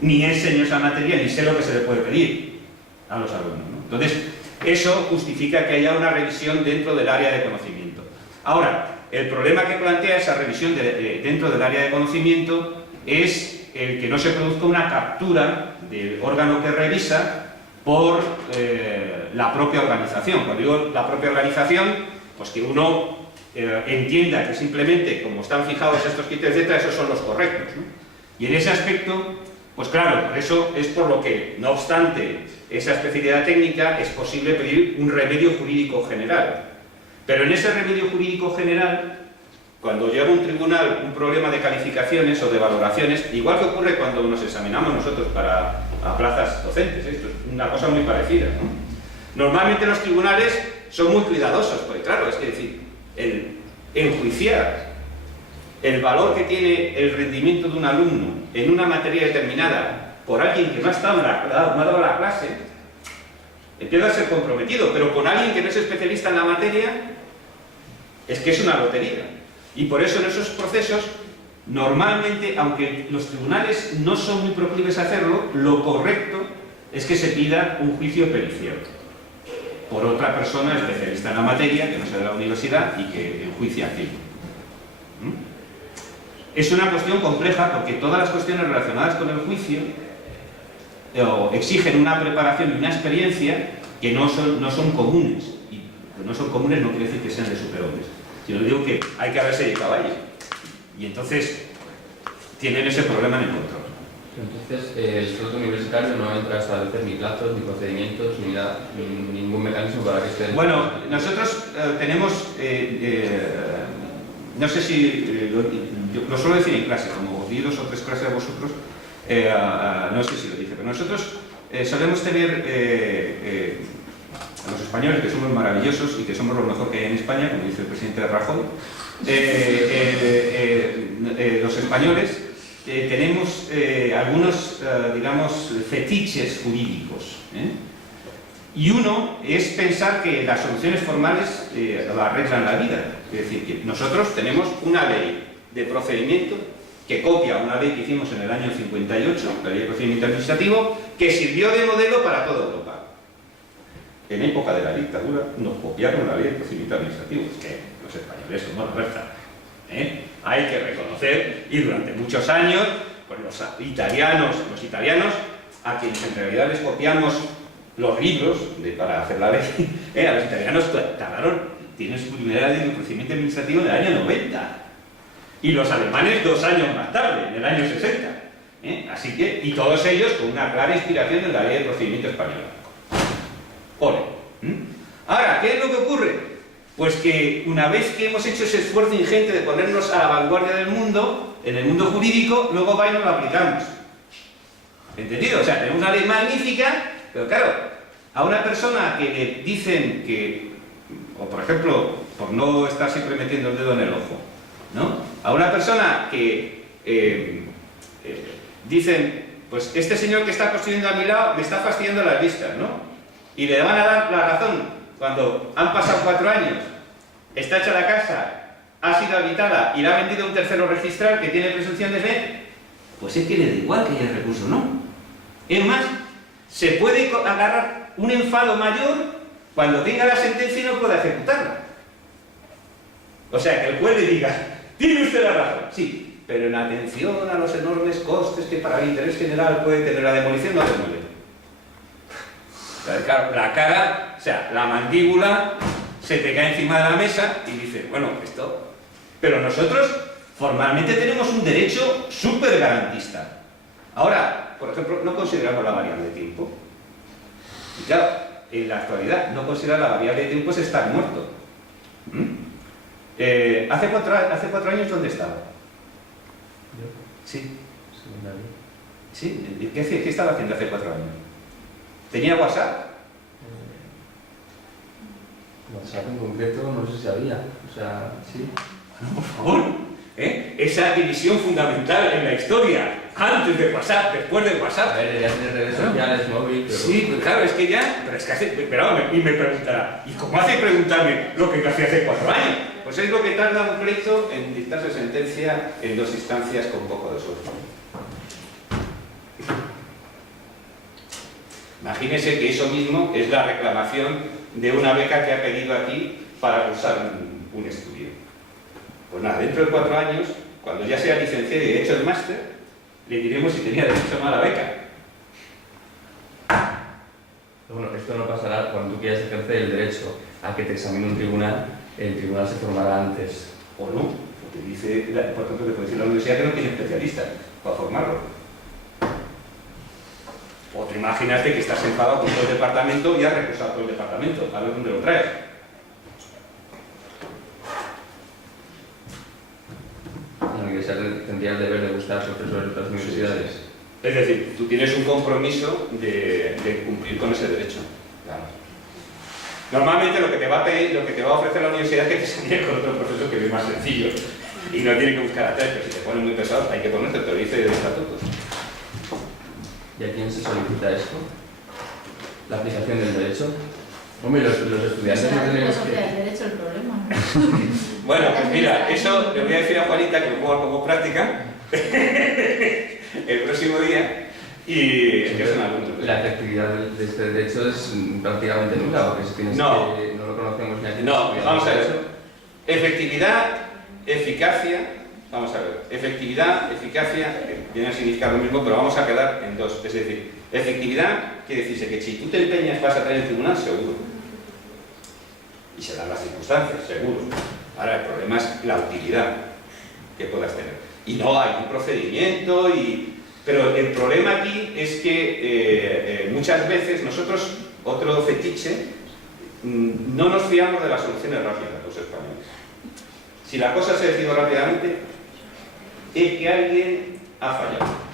Ni enseño esa materia, ni sé lo que se le puede pedir a los alumnos, ¿no? Entonces, eso justifica que haya una revisión dentro del área de conocimiento. Ahora, el problema que plantea esa revisión dentro del área de conocimiento es el que no se produzca una captura del órgano que revisa por la propia organización. Cuando digo la propia organización, pues que uno entienda que simplemente, como están fijados estos criterios, etcétera, esos son los correctos, ¿no? Y en ese aspecto, pues claro, por eso es por lo que, no obstante esa especialidad técnica, es posible pedir un remedio jurídico general. Pero en ese remedio jurídico general, cuando llega un tribunal un problema de calificaciones o de valoraciones, igual que ocurre cuando nos examinamos nosotros para a plazas docentes, esto es una cosa muy parecida, ¿no? Normalmente los tribunales son muy cuidadosos, porque claro, es que decir, el enjuiciar el valor que tiene el rendimiento de un alumno en una materia determinada por alguien que no ha estado no ha dado la clase, empieza a ser comprometido, pero con alguien que no es especialista en la materia, es que es una lotería. Y por eso en esos procesos, normalmente, aunque los tribunales no son muy proclives a hacerlo, lo correcto es que se pida un juicio pericial por otra persona especialista en la materia, que no sea de la universidad y que enjuicie aquello. Es una cuestión compleja porque todas las cuestiones relacionadas con el juicio exigen una preparación y una experiencia que no son comunes. Y que no son comunes no quiere decir que sean de superhombres, sino digo que hay que haberse dedicado a ello. Y entonces tienen ese problema en el control. Entonces, el Estatuto Universitario no entra a establecer ni plazos, ni procedimientos, ni nada, ningún mecanismo para que esté... Bueno, nosotros tenemos, no sé si, lo suelo decir en clase, como di 2 o 3 clases a vosotros, no sé si lo dije, pero nosotros solemos tener, los españoles, que somos maravillosos y que somos lo mejor que hay en España, como dice el presidente Rajoy, los españoles tenemos algunos, digamos, fetiches jurídicos, y uno es pensar que las soluciones formales arreglan la vida. Es decir, que nosotros tenemos una ley de procedimiento que copia una ley que hicimos en el año 58, la ley de procedimiento administrativo, que sirvió de modelo para toda Europa. En época de la dictadura nos copiaron la ley de procedimiento administrativo. Es que los españoles somos la verdad. Hay que reconocer, y durante muchos años, pues los italianos, a quienes en realidad les copiamos los libros para hacer la ley, a los italianos tienen su primera ley de procedimiento administrativo en el año 90, y los alemanes 2 años más tarde, en el año 60. Así que, y todos ellos con una clara inspiración en la ley de procedimiento española. Ole. Ahora, ¿qué es lo que ocurre? Pues que una vez que hemos hecho ese esfuerzo ingente de ponernos a la vanguardia del mundo, en el mundo jurídico, luego va y nos lo aplicamos. ¿Entendido? O sea, tenemos una ley magnífica, pero claro, a una persona que le dicen que, o por ejemplo, por no estar siempre metiendo el dedo en el ojo, ¿no? A una persona que dicen, pues este señor que está construyendo a mi lado me está fastidiando las vistas, ¿no? Y le van a dar la razón cuando han pasado 4 años, está hecha la casa, ha sido habitada y la ha vendido un tercero registral que tiene presunción de fe, pues es que le da igual que haya recurso, ¿no? Es más, se puede agarrar un enfado mayor cuando tenga la sentencia y no pueda ejecutarla. O sea, que el juez le diga, tiene usted la razón, sí, pero en atención a los enormes costes que para el interés general puede tener la demolición, no demuele. Claro, la cara, o sea, la mandíbula se te cae encima de la mesa y dices, bueno, esto... Pero nosotros formalmente tenemos un derecho súper garantista. Ahora, por ejemplo, no consideramos la variable de tiempo. Y claro, en la actualidad, no considerar la variable de tiempo es estar muerto. ¿Hace 4 años dónde estaba? ¿Yo? Sí. Secundario. ¿Sí? ¿Qué estaba haciendo hace 4 años? ¿Tenía WhatsApp? WhatsApp en concreto no sé si había. O sea, sí. Bueno, por favor. Esa división fundamental en la historia. Antes de WhatsApp, después de WhatsApp. A ver, ya tiene redes sociales, móvil, pero... Sí, pues claro, es que ya... Pero es que hace... Pero, y me preguntará, ¿y cómo hace preguntarme lo que hacía hace 4 años? Pues es lo que tarda un pleito en dictarse sentencia en 2 instancias con poco de suerte. Imagínese que eso mismo es la reclamación de una beca que ha pedido aquí para cursar un estudio. Pues nada, dentro de 4 años, cuando ya sea licenciado y he hecho el máster, le diremos si tenía derecho o no a la beca. Bueno, esto no pasará cuando tú quieras ejercer el derecho a que te examine un tribunal, el tribunal se formará antes. O no, porque dice, por ejemplo, te puede decir la universidad que no tiene especialistas para formarlo. O te imaginas que estás enfadado con todo el departamento y has recusado todo el departamento, a ver dónde lo traes. La universidad tendría el deber de buscar profesores de otras universidades. Es decir, tú tienes un compromiso de cumplir con ese derecho. Claro. Normalmente lo que te va a pedir, lo que te va a ofrecer la universidad es que te salga con otro profesor que es más sencillo y no tiene que buscar a 3, pero si te ponen muy pesados hay que ponerte, te lo dice de estatutos. ¿Y a quién se solicita esto? ¿La aplicación del derecho? Hombre, los estudiantes no tenemos el que... derecho el problema. Bueno, pues mira, eso le voy a decir a Juanita que lo ponga como práctica el próximo día y es que es una luz. La efectividad de este derecho es prácticamente nula, porque si tienes No. que no lo conocemos ni aquí. No, vamos a ver. Efectividad, eficacia, vamos a ver. Efectividad, eficacia, que viene a significar lo mismo, pero vamos a quedar en 2. Es decir, efectividad quiere decirse que si tú te empeñas vas a traer el tribunal, seguro. Y se dan las circunstancias, seguro. Ahora, el problema es la utilidad que puedas tener. Y no hay un procedimiento, pero el problema aquí es que muchas veces nosotros, otro fetiche, no nos fiamos de las soluciones rápidas, los españoles. Si la cosa se decide rápidamente, es que alguien ha fallado.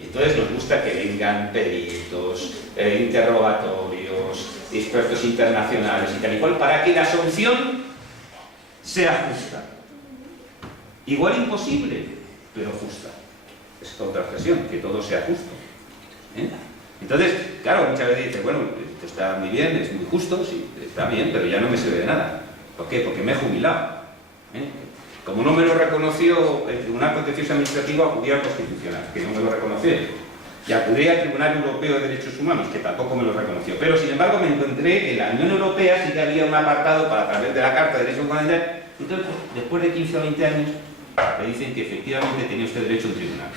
Y entonces nos gusta que vengan peritos, interrogatorios, expertos internacionales y tal y cual, para que la solución sea justa. Igual imposible, pero justa. Es otra expresión, que todo sea justo. Entonces, claro, muchas veces dices, bueno, esto está muy bien, es muy justo, sí, está bien, pero ya no me sirve de nada. ¿Por qué? Porque me he jubilado. Como no me lo reconoció el Tribunal Contencioso Administrativo, acudí al Constitucional, que no me lo reconoció. Y acudí al Tribunal Europeo de Derechos Humanos, que tampoco me lo reconoció. Pero, sin embargo, me encontré que en la Unión Europea sí que había un apartado para, a través de la Carta de Derechos Fundamentales. Entonces, después de 15 o 20 años, le dicen que efectivamente tenía usted derecho a un tribunal.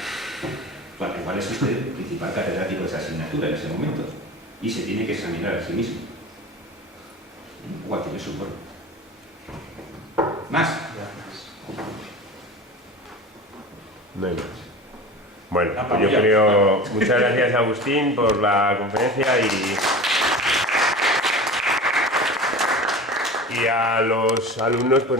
Bueno, igual es usted el principal catedrático de esa asignatura en ese momento. Y se tiene que examinar a sí mismo. Igual tiene su forma. ¿Más? No hay más. Bueno, pues yo creo... Muchas gracias, Agustín, por la conferencia y a los alumnos... Pues,